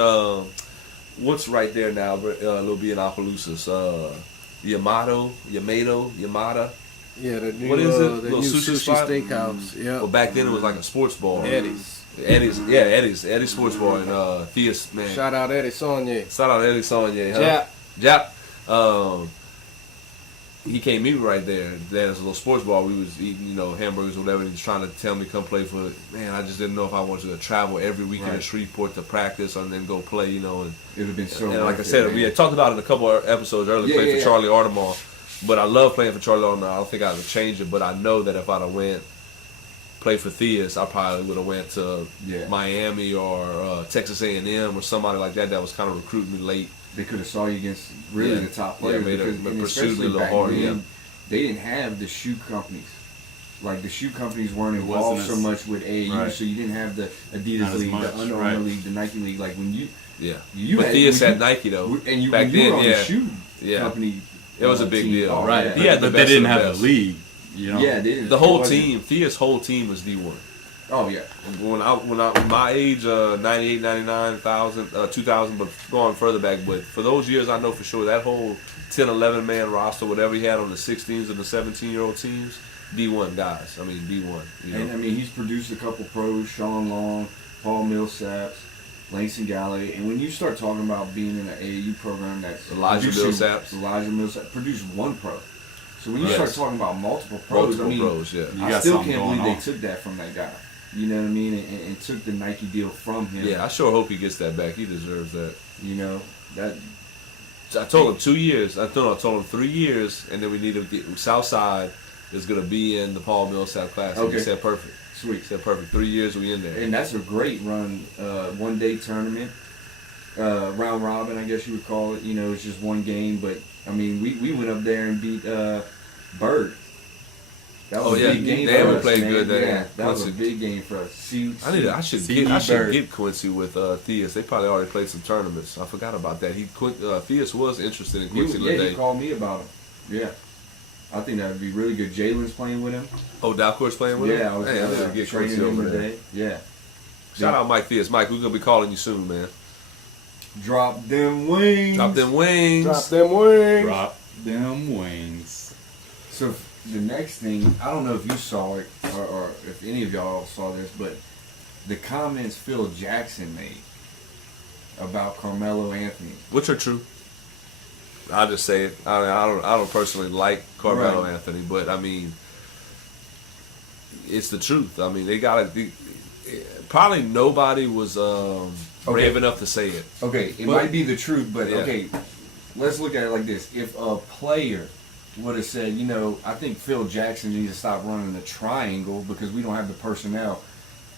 What's right there now? Little B in Opelousas. Yamada. Yeah, the new, What is it? the Little new sushi sushi spot? steakhouse. Yeah. Well, back then it was like a sports bar. Eddie's. Eddie's Sports Bar, and Theus, man. Shout out Eddie Sonye. Shout out Eddie Sonye. Huh? Jap. He came meet me right there. There's a little sports bar. We was eating, you know, hamburgers or whatever. And he was trying to tell me come play for. Man, I just didn't know if I wanted to travel every weekend to Shreveport to practice and then go play, you know. And It would have been so. and like I worth said, it, we man. had talked about it in a couple of episodes earlier. Played for Charlie Artemar, but I love playing for Charlie Artemar. I don't think I would change it, but I know that if I'd have played for Theus, I probably would have went to Miami or Texas A&M or somebody like that was kind of recruiting me late. They could have saw you against really the top players. made because, it and pursued especially a little back hard, then, they didn't have the shoe companies. Like the shoe companies weren't It involved wasn't so as- much with AAU, Right. so you didn't have the Not Adidas as League, much, the Under Armour right. League, the Nike League. Like when you But Theus when had you- Nike though. And you, back when you then, were on the shoe Yeah. company, It was a big team. deal. Oh, Right. yeah. He had the But best they didn't of the have best. the league. You know. Yeah, they didn't. The whole It wasn't- team, Theus' whole team was D1. Oh yeah. When my age, 98, 99, 2000, but going further back. But for those years, I know for sure that whole 10, 11 man roster, whatever he had on the 16s and the 17-year-old teams, D1 guys. I mean D1. You know? And I mean, he's produced a couple pros: Sean Long, Paul Millsaps, Langston Galloway. And when you start talking about being in an AAU program that's Elijah Millsaps produced one pro. So when you Yes. start talking about multiple pros, Multiple I mean, pros, yeah. You I got still something can't going believe on. they took that from that guy. You know what I mean? And took the Nike deal from him. Yeah, I sure hope he gets that back. He deserves that. You know that. I told him 2 years. I told him 3 years, and then we need to get Southside is going to be in the Paul Millsap class. And Okay. He said perfect. Sweet. He said perfect. 3 years we in there. And that's a great run, one day tournament, round robin, I guess you would call it. You know, it's just one game, but I mean, we went up there and beat Bird. That was a big game they for haven't us, played man. good. Yeah, that was a Quincy. big game for us. I should C.E. get Bird. Quincy with Theus. They probably already played some tournaments. I forgot about that. Theus was interested in Quincy he today. called me about him. Yeah. I think that would be really good. Jalen's playing with him. Oh, Dalcourt's playing with him. Yeah, I was get training Quincy him over there. today. Yeah. Shout out Mike Theus. Mike, we're gonna be calling you soon, man. Drop them wings. Drop them wings. Drop them wings. Drop them wings. So the next thing, I don't know if you saw it or if any of y'all saw this, but the comments Phil Jackson made about Carmelo Anthony. Which are true. I'll just say it. I don't personally like Carmelo Right. Anthony, but I mean, it's the truth. I mean, they got it. Probably nobody was brave enough to say it. Okay, it But- might be the truth, but Yeah. okay, let's look at it like this. If a player would have said, you know, I think Phil Jackson needs to stop running the triangle because we don't have the personnel,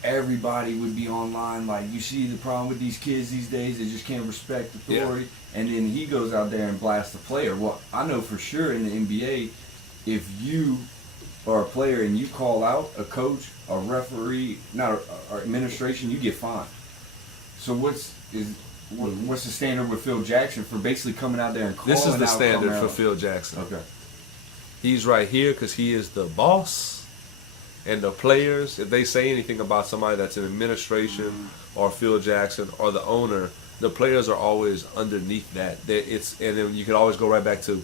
everybody would be online like, you see the problem with these kids these days, they just can't respect authority. And then he goes out there and blasts the player. Well, I know for sure in the NBA, if you are a player and you call out a coach, a referee, or administration, you get fined. So what's the standard with Phil Jackson for basically coming out there and calling out This is the standard Carmelo? for Phil Jackson. Okay. He's right here because he is the boss, and the players, if they say anything about somebody that's in administration or Phil Jackson or the owner, the players are always underneath that. And then you can always go right back to,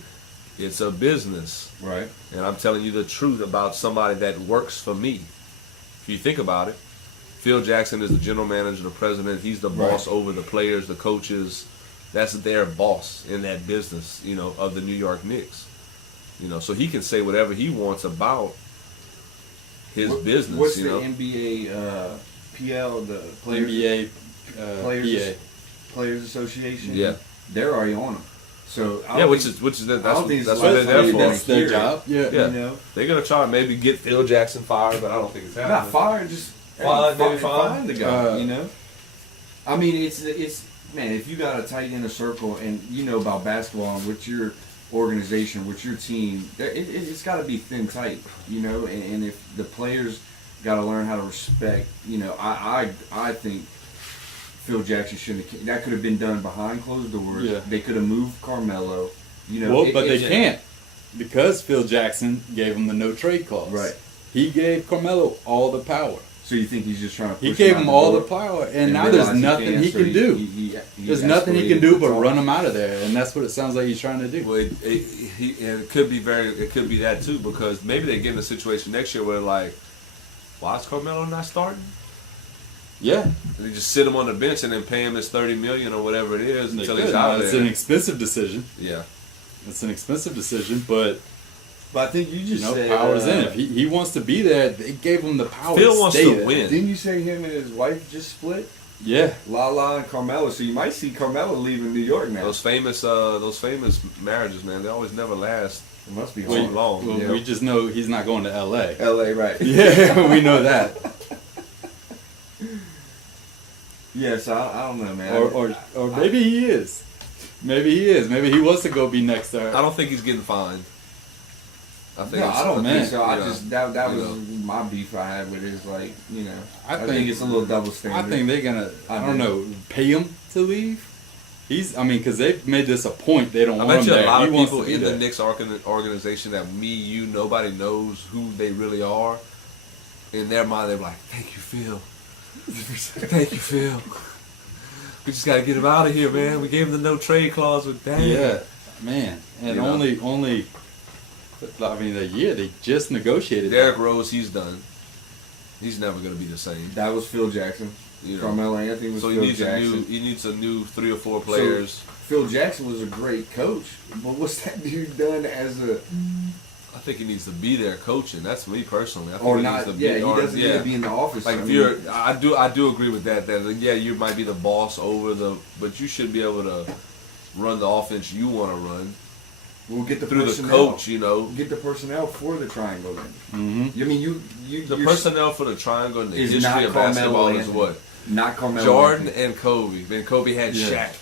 it's a business. Right. And I'm telling you the truth about somebody that works for me. If you think about it, Phil Jackson is the general manager, the president. He's the boss over the players, the coaches. That's their boss in that business, you know, of the New York Knicks. You know, so he can say whatever he wants about his business. What's you know, the NBA PL, the Players, NBA, Players, PA. Players Association. Yeah. They're already on them. So I Yeah, don't which think- is I that's don't think it's what like- they're there for. That's their Hear it. job. Yeah. Yeah. You know, They're gonna try to maybe get Phil Jackson fired, but I don't think it's happening. not fired, just Maybe find the guy. Uh, you know, I mean, it's man, if you got a tight inner circle and you know about basketball and with your organization, with your team, it's got to be thin tight. You know, and if the players got to learn how to respect, you know, I think Phil Jackson shouldn't have. That could have been done behind closed doors. Yeah. They could have moved Carmelo. You know, Well, but they can't because Phil Jackson gave him the no trade clause. Right. He gave Carmelo all the power. So you think he's just trying to? Push He gave out him the all door the power, and and now there's realize nothing he so can do. he There's nothing he can escalated do the but talk. run him out of there, and that's what it sounds like he's trying to do. Well, and it could be that too, because maybe they get in a situation next year where like, why is Carmelo not starting? Yeah, And they just sit him on the bench and then pay him his $30 million or whatever it is they until could. he's out It's there. an expensive decision. Yeah, It's an expensive decision, but But I think you you just know, said power's in. If he wants to be there, they gave him the power. Phil to wants stay to there. win. Didn't you say him and his wife just split? Yeah, Lala and Carmelo. So you might see Carmelo leaving New York now. those famous marriages, man, they always never last. It must be Well, hard. long. well, Yeah. we just know he's not going to L.A. L.A. Right? Yeah, we know that. Yes, I don't know, man. Or maybe he is. Maybe he is. Maybe he wants to go be next to I her. don't think he's getting fined. I think No, it's- I don't man, think so. I you know, just that you was know. my beef I had with his like I I think think- it's a little double I standard. think they're gonna. I I don't do. know. Pay him to leave. Because they've made this a point. They don't I want bet him you a there. lot He of wants people to be in the there. Knicks organization that nobody knows who they really are. In their mind, they're like, "Thank you, Phil. Thank you, Phil. We just gotta get him out of here, man. We gave him the no trade clause with that." Yeah, man. And You know? only. I mean, a year they just negotiated. Derrick Rose, he's done. He's never gonna be the same. that was Phil Jackson. You know. Carmelo Anthony was So Phil he needs Jackson. he needs a new 3 or 4 players. Phil Jackson was a great coach, but what's that dude done as a I think he needs to be there coaching. That's me personally. I think or he not? needs to be, Yeah, he or- doesn't need to be in the office. Like I if mean, you're, I do agree with that. That yeah, you might be the boss over but you should be able to run the offense you want to run we'll get the through the personnel. coach. You know, Get the personnel for the triangle then. Mm-hmm. I mean, you the you're personnel for the triangle in the is history not of Carmelo basketball is Anthony. what not Carmelo Jordan Anthony. and Kobe. Then Kobe had Yeah. Shaq,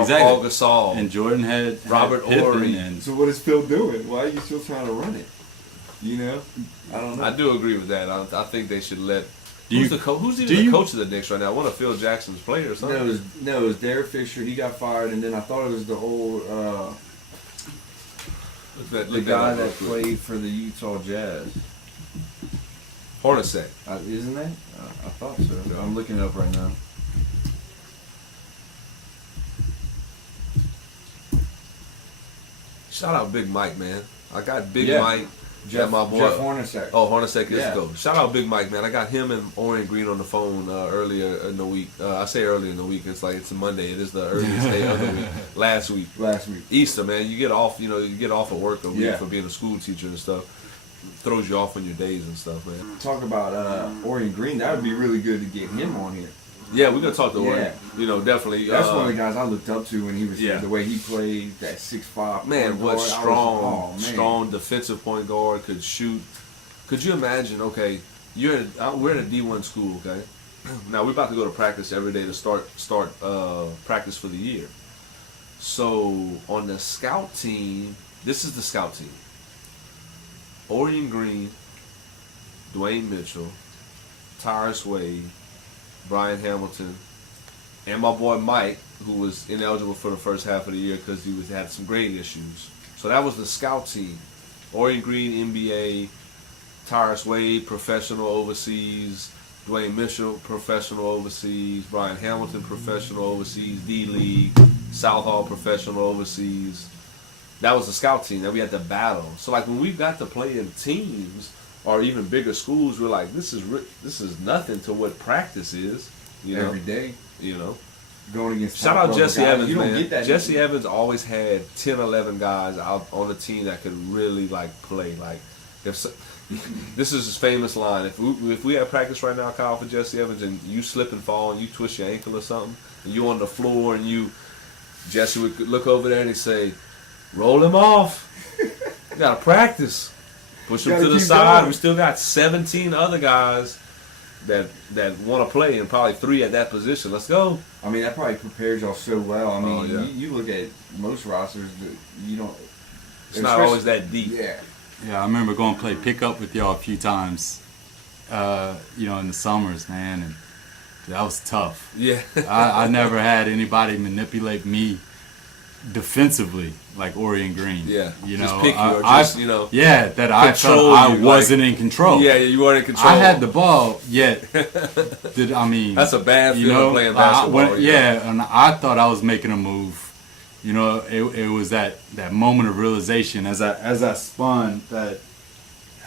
Exactly. Paul Gasol, And Jordan had Robert Pippen Horry. and So what is Phil doing? Why are you still trying to run it? You know, I don't know. I do agree with that. I think they should let. Do Who's you- who's do even the you- coach of the Knicks right now? One of Phil Jackson's players. Huh? No, it was Derek Fisher. He got fired, and then I thought it was the old the guy that played for the Utah Jazz. Hornacek. Isn't that? I thought so. I'm looking it up right now. Shout out Big Mike, man. I got Big Yeah. Mike. Jeff, my boy. Jeff Hornacek. Oh, Hornacek is Yeah. go. Shout out Big Mike, man. I got him and Orion Green on the phone earlier in the week. I say earlier in the week. It's like it's a Monday. It is the earliest day of the week. Last week, Last week. Easter, man. You get off. You know, you get off of work a week Yeah. for being a school teacher and stuff. Throws you off on your days and stuff, man. Talk about Orion Green. That would be really good to get him on here. Yeah, we're gonna talk to Orion. Yeah. You know, definitely. That's one of the guys I looked up to when he was Yeah. the way he played that 6'5". Man, point what guard. strong, Man. strong defensive point guard could shoot. Could you imagine? Okay, we're in a D1 school. Okay, now we're about to go to practice every day to start practice for the year. So on the scout team, this is the scout team: Orion Green, Dwayne Mitchell, Tyrus Wade, Brian Hamilton, and my boy Mike, who was ineligible for the first half of the year because he had some grade issues. So that was the scout team. Orion Green, NBA, Tyrus Wade, professional overseas, Dwayne Mitchell, professional overseas, Brian Hamilton, professional overseas, D-League, Southall, professional overseas. That was the scout team. Then we had to battle. So like when we got to play in teams or even bigger schools, we're like, this is nothing to what practice is. You know, Every day you know. going against. Shout top out level Jesse guys. Evans, You don't man. get that. Jesse Evans always had 10, 11 guys out on the team that could really like play. Like if this is his famous line. If we had practice right now, Kyle, for Jesse Evans, and you slip and fall and you twist your ankle or something, and you on the floor and Jesse would look over there and he'd say, roll him off. You gotta practice. Push him to the side. Going. We still got 17 other guys that want to play, and probably 3 at that position. Let's go. I mean, that probably prepares y'all so well. I mean, you look at most rosters that you don't. It's not always that deep. Yeah. Yeah, I remember going to play pickup with y'all a few times, in the summers, man, and that was tough. Yeah. I never had anybody manipulate me defensively like Orion Green. Yeah. You just know, pick you or just, Yeah, that I felt I wasn't in control. Yeah, you weren't in control. I had the ball, yet that's a bad feeling playing basketball. And I thought I was making a move. You know, it was that moment of realization as I spun that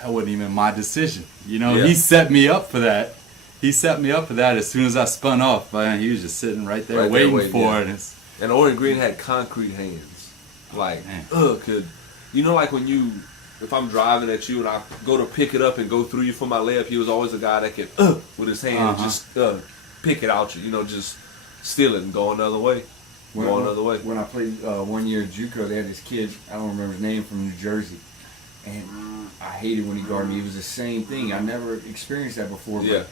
wasn't even my decision. You know, he set me up for that. He set me up for that as soon as I spun off. Man, he was just sitting right there waiting for it. And Orion Green had concrete hands. Like, like when if I'm driving at you and I go to pick it up and go through you for my layup, he was always a guy that could, with his hands, just pick it out you, just steal it and go another way. When I played 1 year at JUCO, they had this kid, I don't remember his name, from New Jersey. And I hated when he guarded me. It was the same thing. I never experienced that before. Yeah. But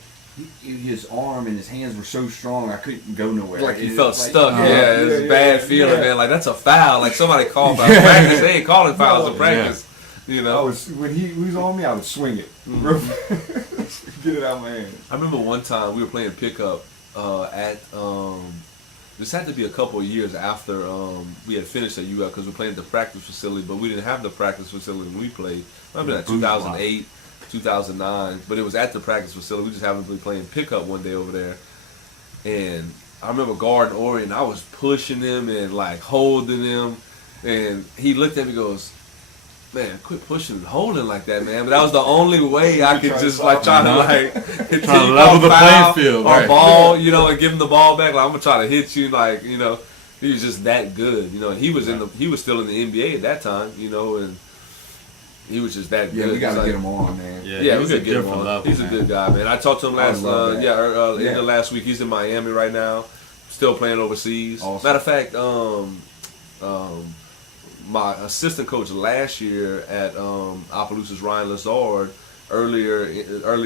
his arm and his hands were so strong, I couldn't go nowhere. Like he felt stuck. It was a bad feeling, man. Like, that's a foul. Like, somebody called fouls. Practice, they ain't calling fouls in practice. You know? When he was on me, I would swing it. Get it out of my hand. I remember one time we were playing pickup at this had to be a couple of years after we had finished at UF, because we played at the practice facility, but we didn't have the practice facility when we played. I remember that 2008, 2009, but it was at the practice facility. We just happened to be playing pickup one day over there, and I remember guarding Orion. I was pushing him and like holding him, and he looked at me and goes, "Man, quit pushing and holding like that, man." But that was the only way I could just like try to level the playing field, or ball, and give him the ball back. Like, I'm gonna try to hit you, like, he was just that good, and he was he was still in the NBA at that time, and he was just that good. Yeah, we gotta get him on, man. Yeah, we gotta get him on. Level, he's a good guy, man. I talked to him last last week. He's in Miami right now, still playing overseas. Awesome. Matter of fact, my assistant coach last year at Opelousas, Ryan Lazard, earlier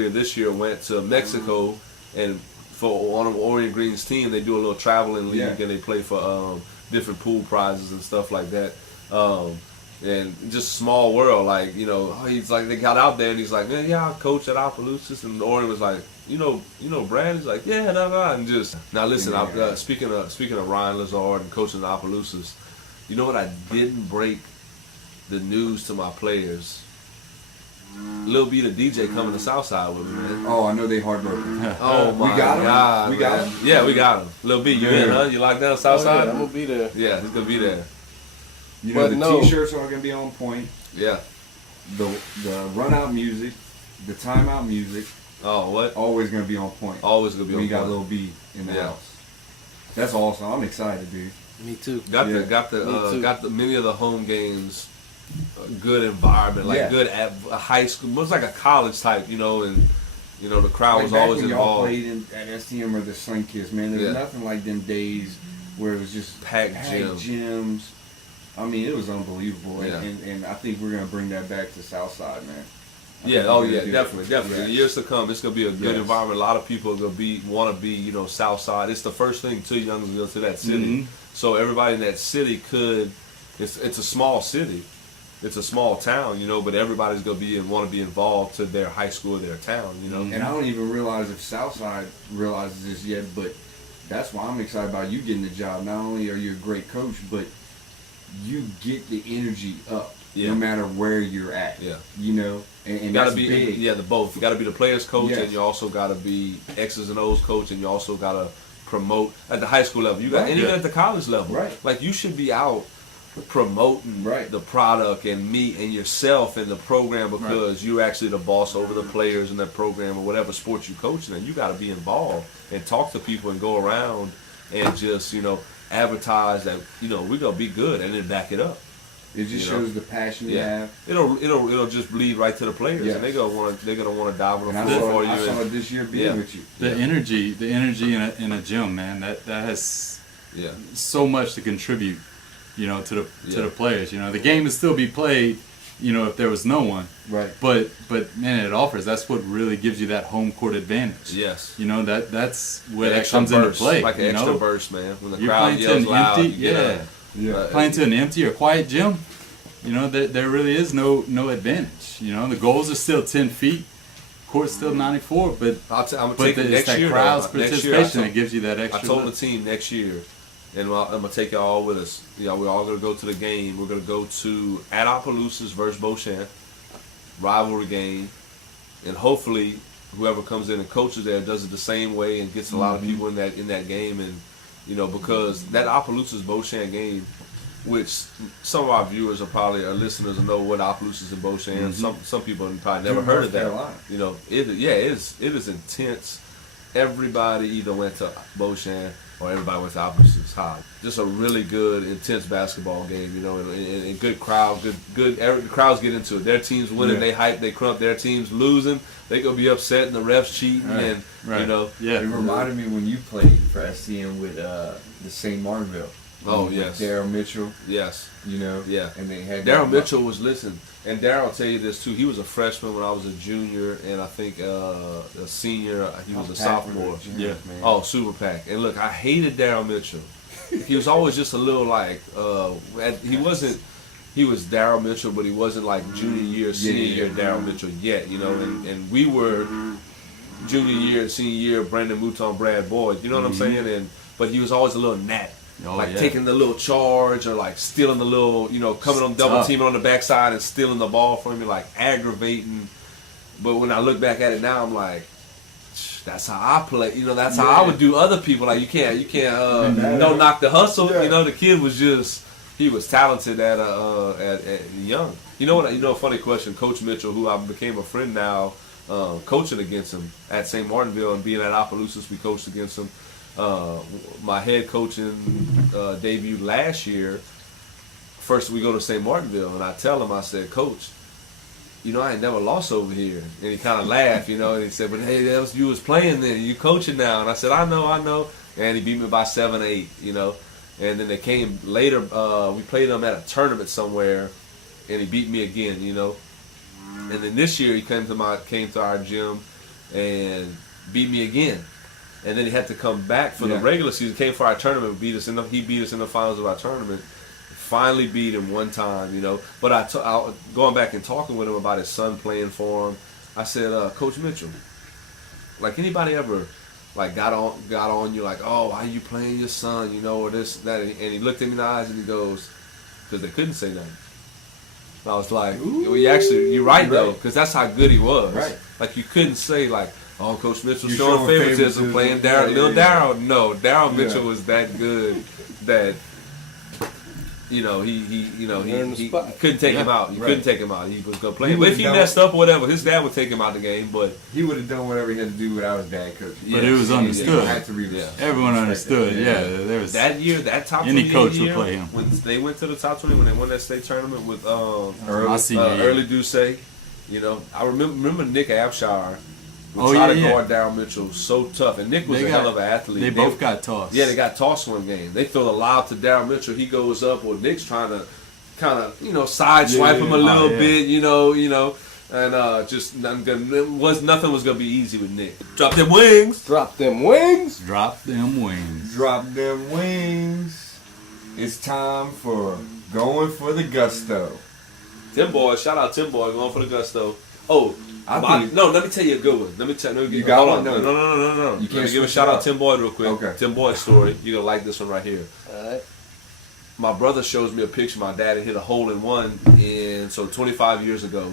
this year went to Mexico, and for on Orion Green's team, they do a little traveling league, and they play for different pool prizes and stuff like that. And just small world, like, he's like, they got out there and he's like, man, yeah, I coach at Opelousas, and Orion was like, Brad? He's like, yeah, and just now listen. Speaking of Ryan Lazard and coaching at Opelousas. You know what? I didn't break the news to my players. Lil B, the DJ, coming to Southside with me, man. Oh, I know they hard working. Oh my God, we got him. Yeah, we got him. Lil B, you in, huh? You locked down Southside? I'm gonna be there. Yeah, he's gonna be there. T-shirts are gonna be on point. Yeah. The run out music, the timeout music. Oh, what? Always gonna be on point. Always gonna be on point. We got Lil B in the house. That's awesome. I'm excited, dude. Me too. Got the many of the home games, good environment, like good at a high school, looks like a college type, and the crowd was always when involved. Y'all played at STM or the Sling Kiss, man. There's nothing like them days where it was just packed gyms. I mean, it was unbelievable, Yeah. and I think we're gonna bring that back to Southside, man. Definitely. Yes. In years to come, it's gonna be a good environment. A lot of people are gonna want to be, Southside. It's the first thing to Youngsville, to that city. Mm-hmm. So everybody in that city it's a small city, it's a small town, but everybody's gonna want to be involved to their high school or their town, And I don't even realize if Southside realizes this yet, but that's why I'm excited about you getting the job. Not only are you a great coach, but you get the energy up no matter where you're at. Yeah. And you gotta that's be big. the both. You gotta be the players coach, Yes. and you also gotta be X's and O's coach, and you also gotta promote at the high school level. You got, and even at the college level. Right. Like, you should be out promoting the product and me and yourself in the program, because you're actually the boss over the players in that program or whatever sport you coaching, and you got to be involved and talk to people and go around and just advertise that we're gonna be good and then back it up. It just You know? shows the passion you have. It'll just bleed right to the players, Yes. and they're gonna want to dive on And the I floor for you. saw and- it this year being Yeah. with you. The energy in a gym, man. That has yeah, so much to contribute, to the Yeah. players. The game would still be played, if there was no one. Right. But man, it offers. That's what really gives you that home court advantage. yes. That's where The that extra comes burst, into play. like an extra burst, man. When the You're crowd playing to yells an loud, empty, you get yeah. up. Yeah. Playing to an empty or quiet gym, there really is no advantage. The goals are still 10 feet, court's still 94, but I'm gonna but take it it's next that year. crowd's though. Next year, I participation told- that gives you that extra. I told the lift. team next year, and I'm gonna take y'all all with us. We're all gonna go to the game. We're gonna go to at Opelousas versus Beauchamp, rivalry game, and hopefully whoever comes in and coaches there does it the same way and gets a lot of people in that game. And because that Opelousas Beauchamp game, which some of our viewers our listeners will know what Opelousas and Beauchamp. Some people have probably never heard of that. Carolina. It is intense. Everybody either went to Beauchamp or everybody went to Opelousas High. Just a really good, intense basketball game, and good crowd, good. The crowds get into it. Their teams winning, they hype, they crump. Their teams losing, they gonna be upset, and the refs cheating, and Yeah. It reminded me when you played for SCM with the St. Martinville. Oh, With yes. Daryl Mitchell, yes, yeah. and they had Daryl Mitchell was and Daryl, I'll tell you this too. He was a freshman when I was a junior, and I think a senior. He was a sophomore. Yeah, man. Oh, super pack. And look, I hated Daryl Mitchell. He was always just a little like he wasn't. He was Daryl Mitchell, but he wasn't like junior year, senior year Daryl Mitchell yet. And we were junior year, senior year, Brandon Mouton, Brad Boyd. You know what I'm saying? But he was always a little gnat. Taking the little charge or like stealing the little, coming on double teaming on the backside and stealing the ball from me, like aggravating. But when I look back at it now, I'm like, that's how I play. That's how I would do other people. Like you can't don't knock the hustle. Yeah. The kid was he was talented at young. A funny question. Coach Mitchell, who I became a friend now, coaching against him at St. Martinville and being at Opelousas, we coached against him. My head coaching debut last year, first we go to St. Martinville, and I tell him, I said, Coach, I ain't never lost over here. And he kind of laughed, and he said, but hey, that was, you was playing then, you coaching now. And I said, I know. And he beat me by 7-8, And then they came later, we played him at a tournament somewhere, and he beat me again, And then this year he came to our gym and beat me again. And then he had to come back for the regular season. Came for our tournament, he beat us in the finals of our tournament. Finally beat him one time, But I going back and talking with him about his son playing for him. I said, Coach Mitchell, like anybody ever, like got on you like, oh, why you playing your son, or this that, and he looked at me in the eyes and he goes, because they couldn't say nothing. And I was like, you're right though, because that's how good he was. Right. Like you couldn't say like, oh, Coach Mitchell You showing showing favoritism, favoritism. playing Daryl. Yeah, Little yeah. Daryl, no. Daryl Mitchell was that good that he Earned the spot. couldn't take him out. You right. couldn't take him out. He was gonna play. He But if would've he done- messed up or whatever, his dad would take him out the game. But He would have done whatever he had to do without his dad coaching. But it was understood. Had to be Everyone understood. Yeah, there was that year, that top Any 20 coach would year, play him. when they went to the top 20, when they won that state tournament with my senior year. early Ducey, I remember Nick Abshire. Oh, Try to yeah. guard Daryl Mitchell so tough, and Nick was They a got- hell of an athlete. They both got tossed. Yeah, they got tossed one game. They throw the lob to Daryl Mitchell. He goes up, or Nick's trying to kind of side swipe him a little bit, and just nothing was gonna be easy with Nick. Drop them wings. Drop them wings. Drop them wings. Drop them wings. It's time for going for the gusto. Tim Boy, shout out Tim Boy, going for the gusto. Oh. think- Let me tell you a good one. You got one? No. You Let me can't give a switch shout it out up. Tim Boyd real quick. Okay. Tim Boyd's story. You're going to like this one right here. All right. My brother shows me a picture. My dad had hit a hole in one 25 years ago,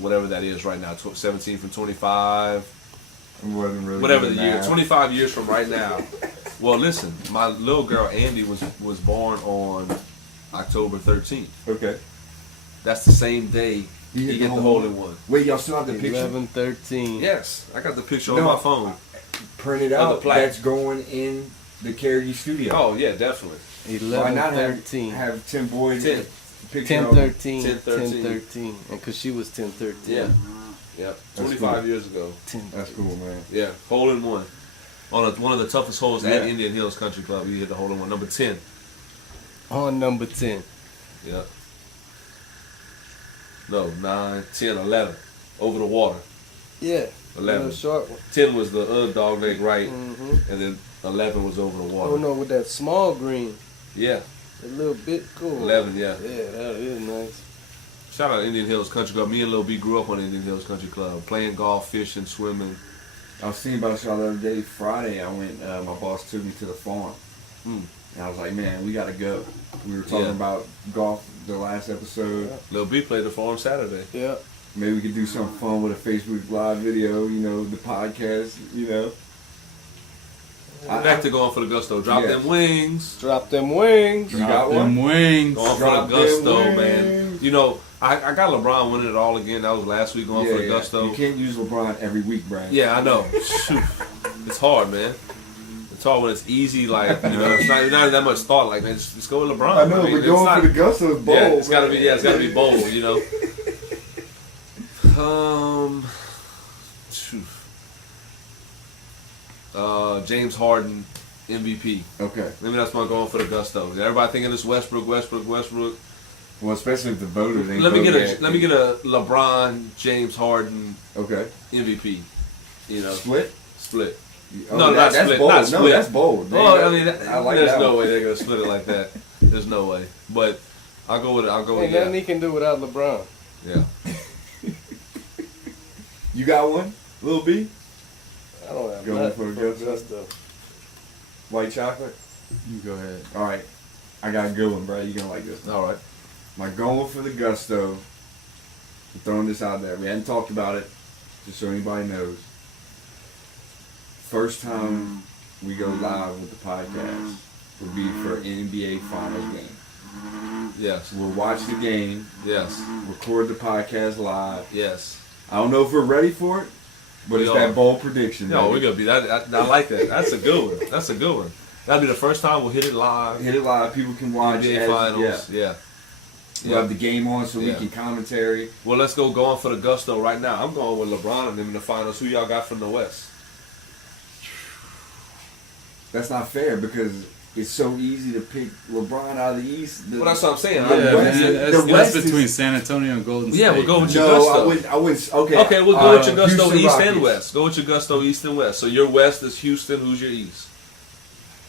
whatever that is right now, 17 from 25, It wasn't really whatever the good year, now. 25 years from right now. Well, listen, my little girl Andy was born on October 13th. Okay. That's the same day he hit the hole in one. Wait, y'all still have the picture? 11-13. Yes, I got the picture No. on my phone. Print it Of the out. plaque. That's going in the Carrigee studio. Oh yeah, definitely. Why not 11-13. have Tim Boyd? 10. picture 10-13. 10-13. 10-13. And because she was 10-13. Yeah. Yep. That's 25 cool. years ago. 10. That's cool, man. Yeah. Hole in one. On one of the toughest holes Yeah. at Indian Hills Country Club. You hit the hole in one. Number 10. On number 10. Yep. No, 9, 10, 11. Over the water. Yeah. 11. A short one. 10 was the dog leg right. Mm-hmm. And then 11 was over the water. Oh no, with that small green. Yeah. A little bit cool. 11, yeah. Yeah, that is nice. Shout out Indian Hills Country Club. Me and Lil B grew up on Indian Hills Country Club. Playing golf, fishing, swimming. I was thinking about y'all the other day, Friday. I went, my boss took me to the farm. Mm. And I was like, man, we got to go. We were talking Yeah. about golf the last episode. Lil B played the farm Saturday. Yeah. Maybe we could do something fun with a Facebook Live video, you know, the podcast, you know. Back to going for the gusto. Drop Yeah. them wings. Drop them wings. You got Them one? wings. Going Drop for the gusto, them man. wings. You know, I got LeBron winning it all again. That was last week going for the gusto. You can't use LeBron every week, Brian. Yeah, I know. Shoot. It's hard, man. It's hard when it's easy, like, you know, it's not that much thought. Like, man, just go with LeBron. I know, mean, but going not- for the gusto is bold. Yeah, it's gotta be. man. Yeah, it's gotta be bold. You know. Shoot. James Harden, MVP. Okay. Maybe that's my going for the gusto. Everybody thinking it's Westbrook. Well, especially if the voters ain't Let me voting get yet. a LeBron, James Harden Okay. MVP. You know, Split? split. Oh, No, not that's split, bold. not No, split. that's bold. Man. Well, I mean, I like there's that no one. way they're gonna split it like that. There's no way. But I'll go with Ain't nothing he can do without LeBron. yeah. You got one? Lil B? I don't have Going nothing for for a gusto? gusto. White chocolate? You go ahead. All right. I got a good one, bro. You're going to like this. All right. My going for the gusto. I'm throwing this out there. We hadn't talked about it, just so anybody knows. First time we go live with the podcast will be for NBA Finals game. Yes. We'll watch the game, Yes. record the podcast live. Yes. I don't know if we're ready for it, but We it's are. that bold prediction. No, we're baby. gonna be that. I like that. That's a good one. That's a good one. That'll be the first time we'll hit it live. Hit it live. People can watch. NBA as- Finals. Yeah. We'll have the game on so we Yeah. can commentary. Well, let's go going for the gusto right now. I'm going with LeBron and them in the finals. Who y'all got from the West? That's not fair because it's so easy to pick LeBron out of the East. Well, that's what I'm saying. Yeah, I'm- man. man, the that's West is- between San Antonio and Golden State. Yeah, we'll go with your No, gusto. I wouldn't. Okay. Okay, we'll go with your gusto Houston East Rockets. and West. Go with your gusto East and West. So your West is Houston. Who's your East?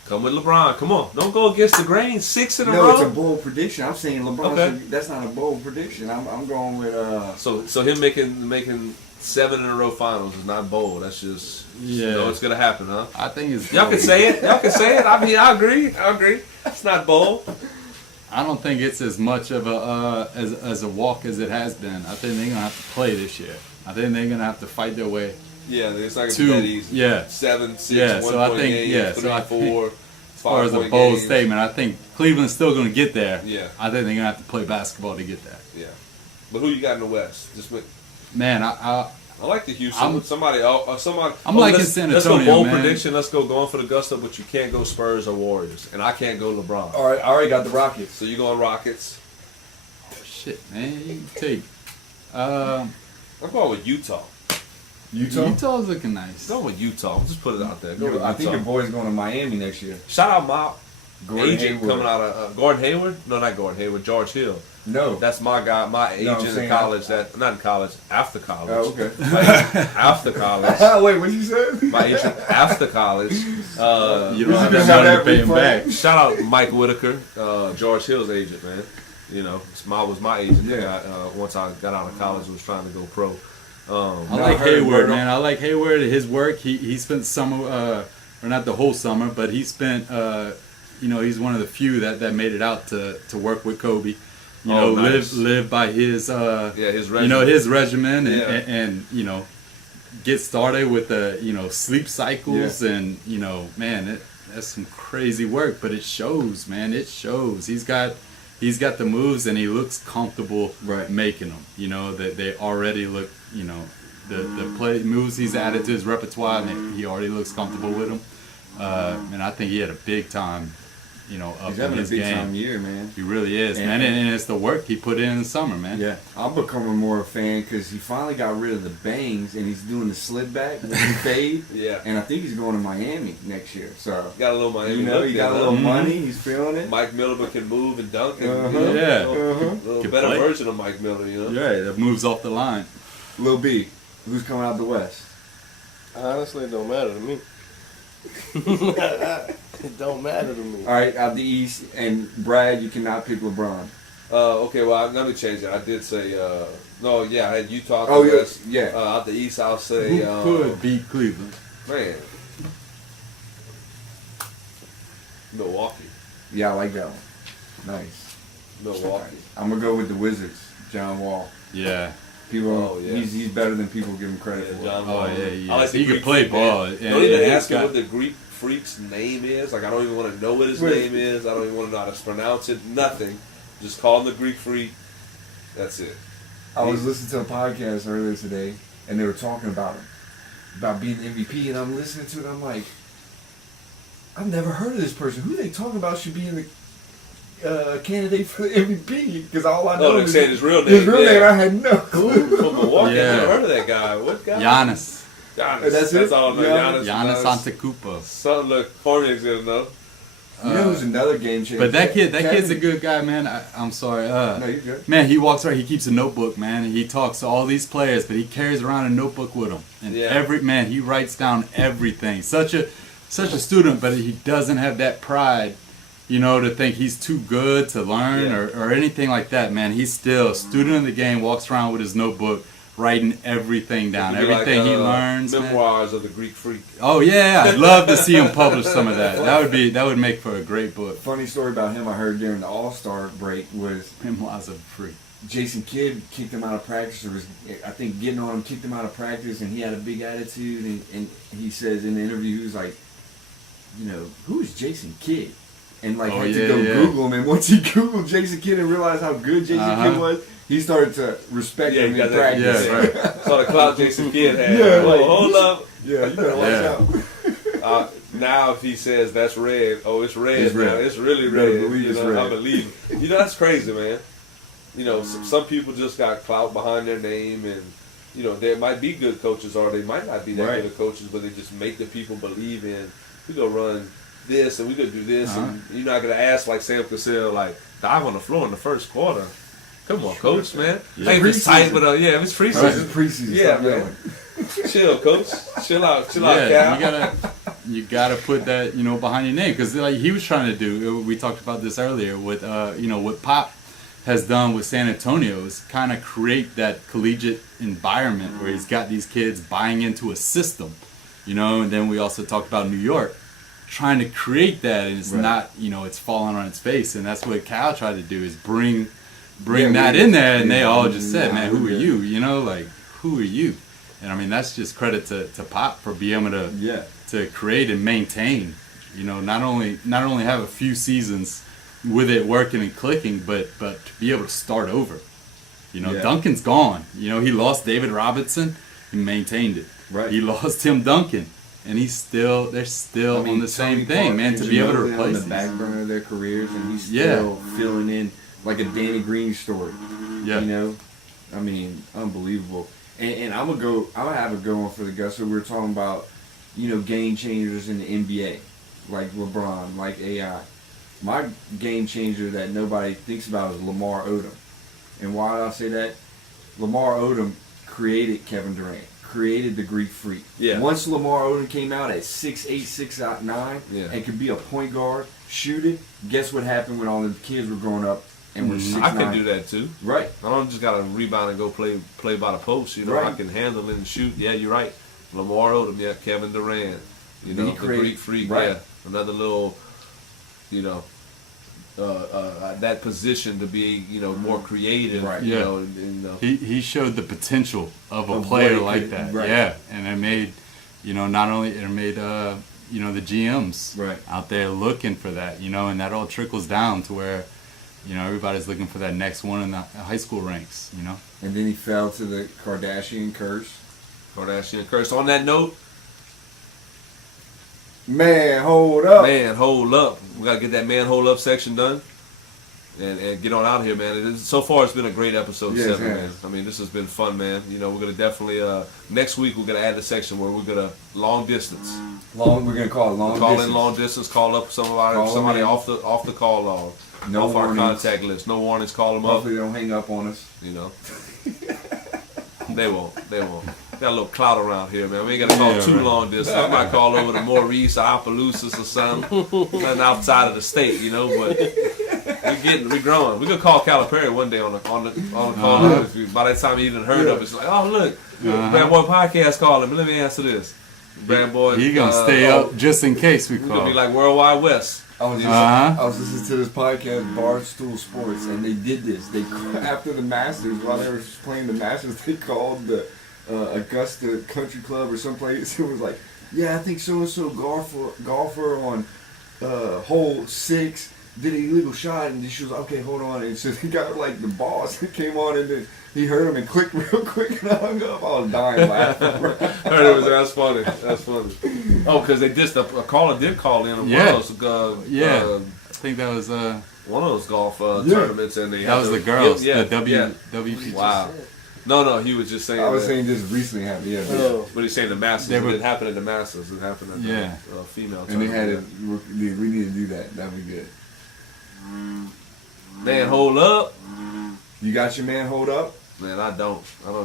Come with LeBron. Come on. Don't go against the grain. 6 in a No, row. it's a bold prediction. I'm saying LeBron. Okay. That's not a bold prediction. I'm going with. So him making 7 in a row finals is not bold. That's just you Yeah. know it's gonna happen, huh? I think it's. Y'all can say it. Y'all can say it. I mean, I agree. It's not bold. I don't think it's as much of a as a walk as it has been. I think they're gonna have to play this year. I think they're gonna have to fight their way. Yeah, it's not gonna Two, be that easy. yeah. 7, 6, Yeah, 1 so I point think- games, yeah, 3, so I 4, As far as a 5 bold games. statement, I think Cleveland's still gonna get there. Yeah. I think they're gonna have to play basketball to get there. Yeah, but who you got in the West? Just with, Man, I I like the Houston. I'm- somebody. I'm liking let's- San Let's go Antonio, bold man. prediction. Let's go going for the gusto, but you can't go Spurs or Warriors, and I can't go LeBron. All right, I already got the Rockets. So you going Rockets? shit, man, you take. I'm going with Utah. Utah's looking nice. Go with Utah. Just put it out there. Go with I think Utah. your boy's going to Miami next year. Shout out my Gordon agent Hayward. coming out of Gordon Hayward. No, not Gordon Hayward. George Hill. No. That's my guy. My No, I'm agent in saying college. Not in college. After college. Oh, okay. After college. Wait, what you said? My agent after college. You This don't is have just that how money that to pay him replay- back. Shout out Mike Whitaker, George Hill's agent, man. You know, was my agent. Yeah. Once I got out of college, was trying to go pro. I No, I like heard Hayward, Murdo. man. I like Hayward. His work. He spent summer, or not the whole summer, but he spent. He's one of the few that made it out to work with Kobe. Nice. Live by his. His regimen. his regimen, and, Yeah. and get started with the sleep cycles, and man, that's some crazy work. But it shows, man. It shows. He's got the moves, and he looks comfortable Right. making them. That they already look. The play moves he's added to his repertoire, and he already looks comfortable with them. And I think he had a big time up He's in having a his big game. time year, man. He really is, And- man, and it's the work he put in the summer, man. Yeah, I'm becoming more a fan because he finally got rid of the bangs and he's doing the slid back with the fade. Yeah. And I think he's going to Miami next year. So Got a little Miami you know, look he there, got a huh? little money. He's feeling it. Mike Miller can move and dunk. And, Uh-huh. Yeah. a little Can better play. version of Mike Miller, Yeah, that moves off the line. Lil B, who's coming out the West? Honestly, it don't matter to me. It don't matter to me. All right, out the East, and Brad, you cannot pick LeBron. Okay, well, let me change it. I did say, no, yeah, I had Utah. Oh, yeah, West. yeah. Out the East, I'll say, Who could beat Cleveland? man, Milwaukee. Yeah, I like that one. Nice. Milwaukee. I'm gonna go with the Wizards, John Wall. Yeah. People, Oh, yeah. he's better than people give him credit Yeah, for. John Oh, Wall. yeah, he I like is. the He can Greek play freak, ball. man. Yeah, Don't even yeah, ask he's me got- what the Greek freak's name is. Like, I don't even want to know what his Wait. name is. I don't even want to know how to pronounce it. Nothing. Just call him the Greek freak. That's it. I was listening to a podcast earlier today, and they were talking about him, about being the MVP, and I'm listening to it, I'm like, I've never heard of this person. Who they talking about should be in the candidate for the MVP? Because all I know Oh, they is said his real name. his real yeah. name. I had no clue. From Milwaukee. Yeah. I never heard of that guy. What guy? Giannis. Giannis. That's it? all I know. Giannis. Giannis. Giannis Antetokounmpo. Son, look, Cornelius gonna know. You know who's another game changer? But that kid's a Kevin- good guy, man. I'm sorry. No, you're good. Man, he walks around. He keeps a notebook, man. He talks to all these players, but he carries around a notebook with him. And Yeah. he writes down everything. Such a student, but he doesn't have that pride, to think he's too good to learn Yeah. or anything like that, man. He's still a student of the game. Walks around with his notebook, writing everything down, It'd be everything like, he learns. Man. Memoirs of the Greek freak. Oh yeah, I'd love to see him publish some of that. That would make for a great book. Funny story about him I heard during the All-Star break was Memoirs of a Freak. Jason Kidd kicked him out of practice, or was, I think, getting on him, kicked him out of practice, and he had a big attitude, and he says in the interview, he was like, who is Jason Kidd? And like had to go Google him, and once he Googled Jason Kidd and realized how good Jason Kidd was, he started to respect him he got in that. practice. Yeah, right. So the clout Jason Kidd had. Yeah, Oh, like- hold up. Yeah, you better watch out. Now if he says that's red, it's red. It's red. Now. It's really You better red. believe it's I red. believe it. That's crazy, man. Some people just got clout behind their name, and there might be good coaches or they might not be that Right. good of coaches, but they just make the people believe in. We go run this and we gonna do this, and you're not gonna ask like Sam Cassell, like dive on the floor in the first quarter. Come on, coach, man. Yeah. Hey, if it's tight, but if it's This preseason, is preseason. Yeah, Stop man. yelling. chill, coach. Chill out, Yeah, Cal. you gotta put that behind your name, because like he was trying to do. We talked about this earlier with what Pop has done with San Antonio is kind of create that collegiate environment where he's got these kids buying into a system, and then we also talked about New York trying to create that, and it's Right. not, it's falling on its face, and that's what Cal tried to do is bring Yeah, that we- in there, and they all yeah, just said, man, who are yeah. you? Who are you? And I mean, that's just credit to Pop for being able to Yeah. to create and maintain. Not only have a few seasons with it working and clicking, but to be able to start over. Yeah. Duncan's gone. He lost David Robinson, he maintained it. Right. He lost Tim Duncan, and they're still on the same Tony thing, Parker man. and To be able to Ginobili on replace the back burner of their careers, and he's Yeah. still filling in like a Danny Green story. Yeah. I mean, unbelievable. And I'm gonna have a good one for the guys. So we're talking about, game changers in the NBA, like LeBron, like AI. My game changer that nobody thinks about is Lamar Odom. And why do I say that? Lamar Odom created Kevin Durant, created the Greek Freak. Yeah. Once Lamar Odom came out at 6'8", 6'9", Yeah. and could be a point guard, shoot it, guess what happened when all the kids were growing up and were 6'9"? I can do that too. Right. I don't just gotta rebound and go play by the post. Right. I can handle it and shoot. Yeah, you're right. Lamar Odom, yeah, Kevin Durant. He The created- Greek freak, right. yeah. Another little, that position to be, more creative. Right. Yeah. He showed the potential of a Of player what he like could- that. right. Yeah, and it made, not only it made the GMs Right. out there looking for that, and that all trickles down to where, everybody's looking for that next one in the high school ranks, And then he fell to the Kardashian curse. Kardashian curse. On that note, Man, hold up. Man, hold up. We gotta get that man hold up section done. And get on out of here, man. So far, it's been a great episode, Yes, 7, it man. has. I mean, this has been fun, man. You know, we're gonna definitely next week we're gonna add the section where we're gonna long distance. We're gonna call it long Call distance. in long distance. Call up somebody Call 'em in. off the call log, No off our warnings. contact list. No warnings. Call them up. Hopefully they don't hang up on us. You know, they won't. Got a little clout around here, man. We ain't gotta call too long distance. I might call over to Maurice or Opelousas or something, nothing outside of the state, you know. But we growing. We could call Calipari one day on the call. By that time he even heard of it, it's like, oh look, Brad Boy podcast calling. But let me answer this. Brad Boy, He gonna stay up just in case we We're gonna call. be like Worldwide West. I was listening to this podcast, Barstool Sports, and they did this. They after the Masters, while they were playing the Masters, they called the Augusta Country Club or someplace. It was like, yeah, I think so and so golfer on hole 6 did an illegal shot, and she was like, okay, hold on. And so he got like the boss came on, and then he heard him and clicked real quick, and I hung up. I was dying laughing. That's funny. That's funny. Oh, because they dissed a caller did call in. Yeah. One of those, I think that was one of those golf tournaments, and they that was the girls. Yeah, the WPG. Wow. No, he was just saying. I was that, saying this recently happened. Yeah, but he's saying the Masters. They were- It happened at the Masters. It happened at the female. and they had it. tournament. We need to do that. That'd be good. Man, hold up. You got your man hold up. Man, I don't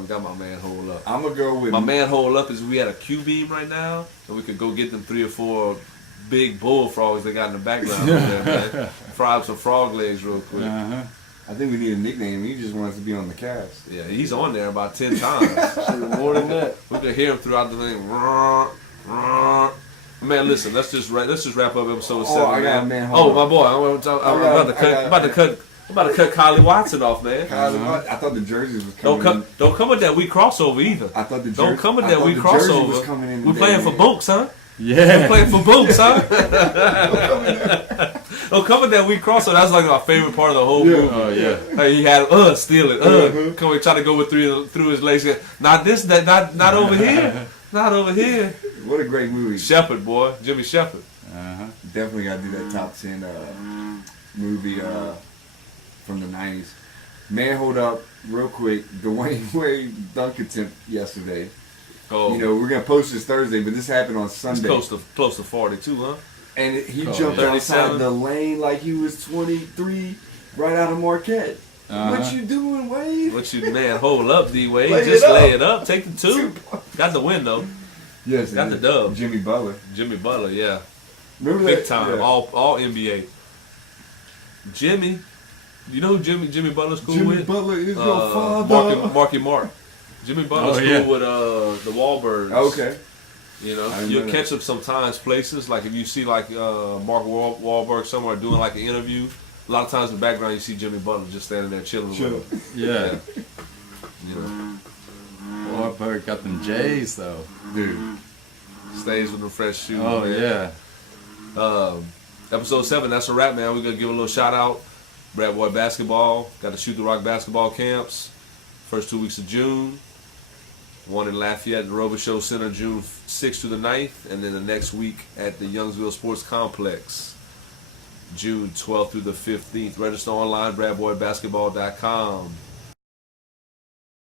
got my man hold up. I'm gonna go with My man hold up is we had a Q beam right now, and we could go get them 3 or 4 big bullfrogs they got in the background over there, man. Fry up some frog legs real quick. I think we need a nickname. He just wants to be on the cast. Yeah, he's on there about 10 times. More than that. We could hear him throughout the thing. Man, listen, let's just wrap up episode 7. I got man. man, hold My up. boy, I'm about to cut Kylie Watson off, man. I thought the jerseys was coming. Don't come with that weak crossover either. I thought the Don't come with that weak crossover. Was coming in We're playing for books, huh? Yeah. We're playing for books, huh? Don't come with that weak crossover. That's like my favorite part of the whole movie. Oh yeah. Hey, he had steal it. Come and try to go with through his legs. Not this, not over here. Not over here. What a great movie. Shepherd, boy. Jimmy Shepherd. Definitely got to do that top 10 movie from the 90s. Man, hold up real quick. Dwayne Wade dunk attempt yesterday. Oh, You know, we're going to post this Thursday, but this happened on it's Sunday. close to 42, huh? And he Oh, jumped yeah. outside 37. the lane like he was 23 right out of Marquette. What you doing, Wade? What you, man, hold up, D-Wade. Lay Just it up. lay it up. Take the 2. Got the win, though. Yes, Got it the is. dub. Jimmy Butler. Jimmy Butler, yeah. Remember Big that? time. Yeah. All NBA. Jimmy. You know who Jimmy Butler's cool Jimmy with? Butler is your father. Marky Mark. Jimmy Butler's cool with the Wahlbergs. Okay. You know, I didn't you'll know catch him sometimes places. Like if you see like Mark Wahlberg somewhere doing like an interview, a lot of times in the background you see Jimmy Butler just standing there chilling with him. Yeah. You know, Wahlberg got them J's though. Dude. stays with them fresh shoes. Oh man. yeah. Episode 7, that's a wrap, man. We're going to give a little shout out. Brad Boy Basketball. Got the Shoot the Rock basketball camps. First 2 weeks of June. One in Lafayette, the Rover Show Center, June 6th to the 9th. And then the next week at the Youngsville Sports Complex, June 12th through the 15th. Register online, bradboybasketball.com.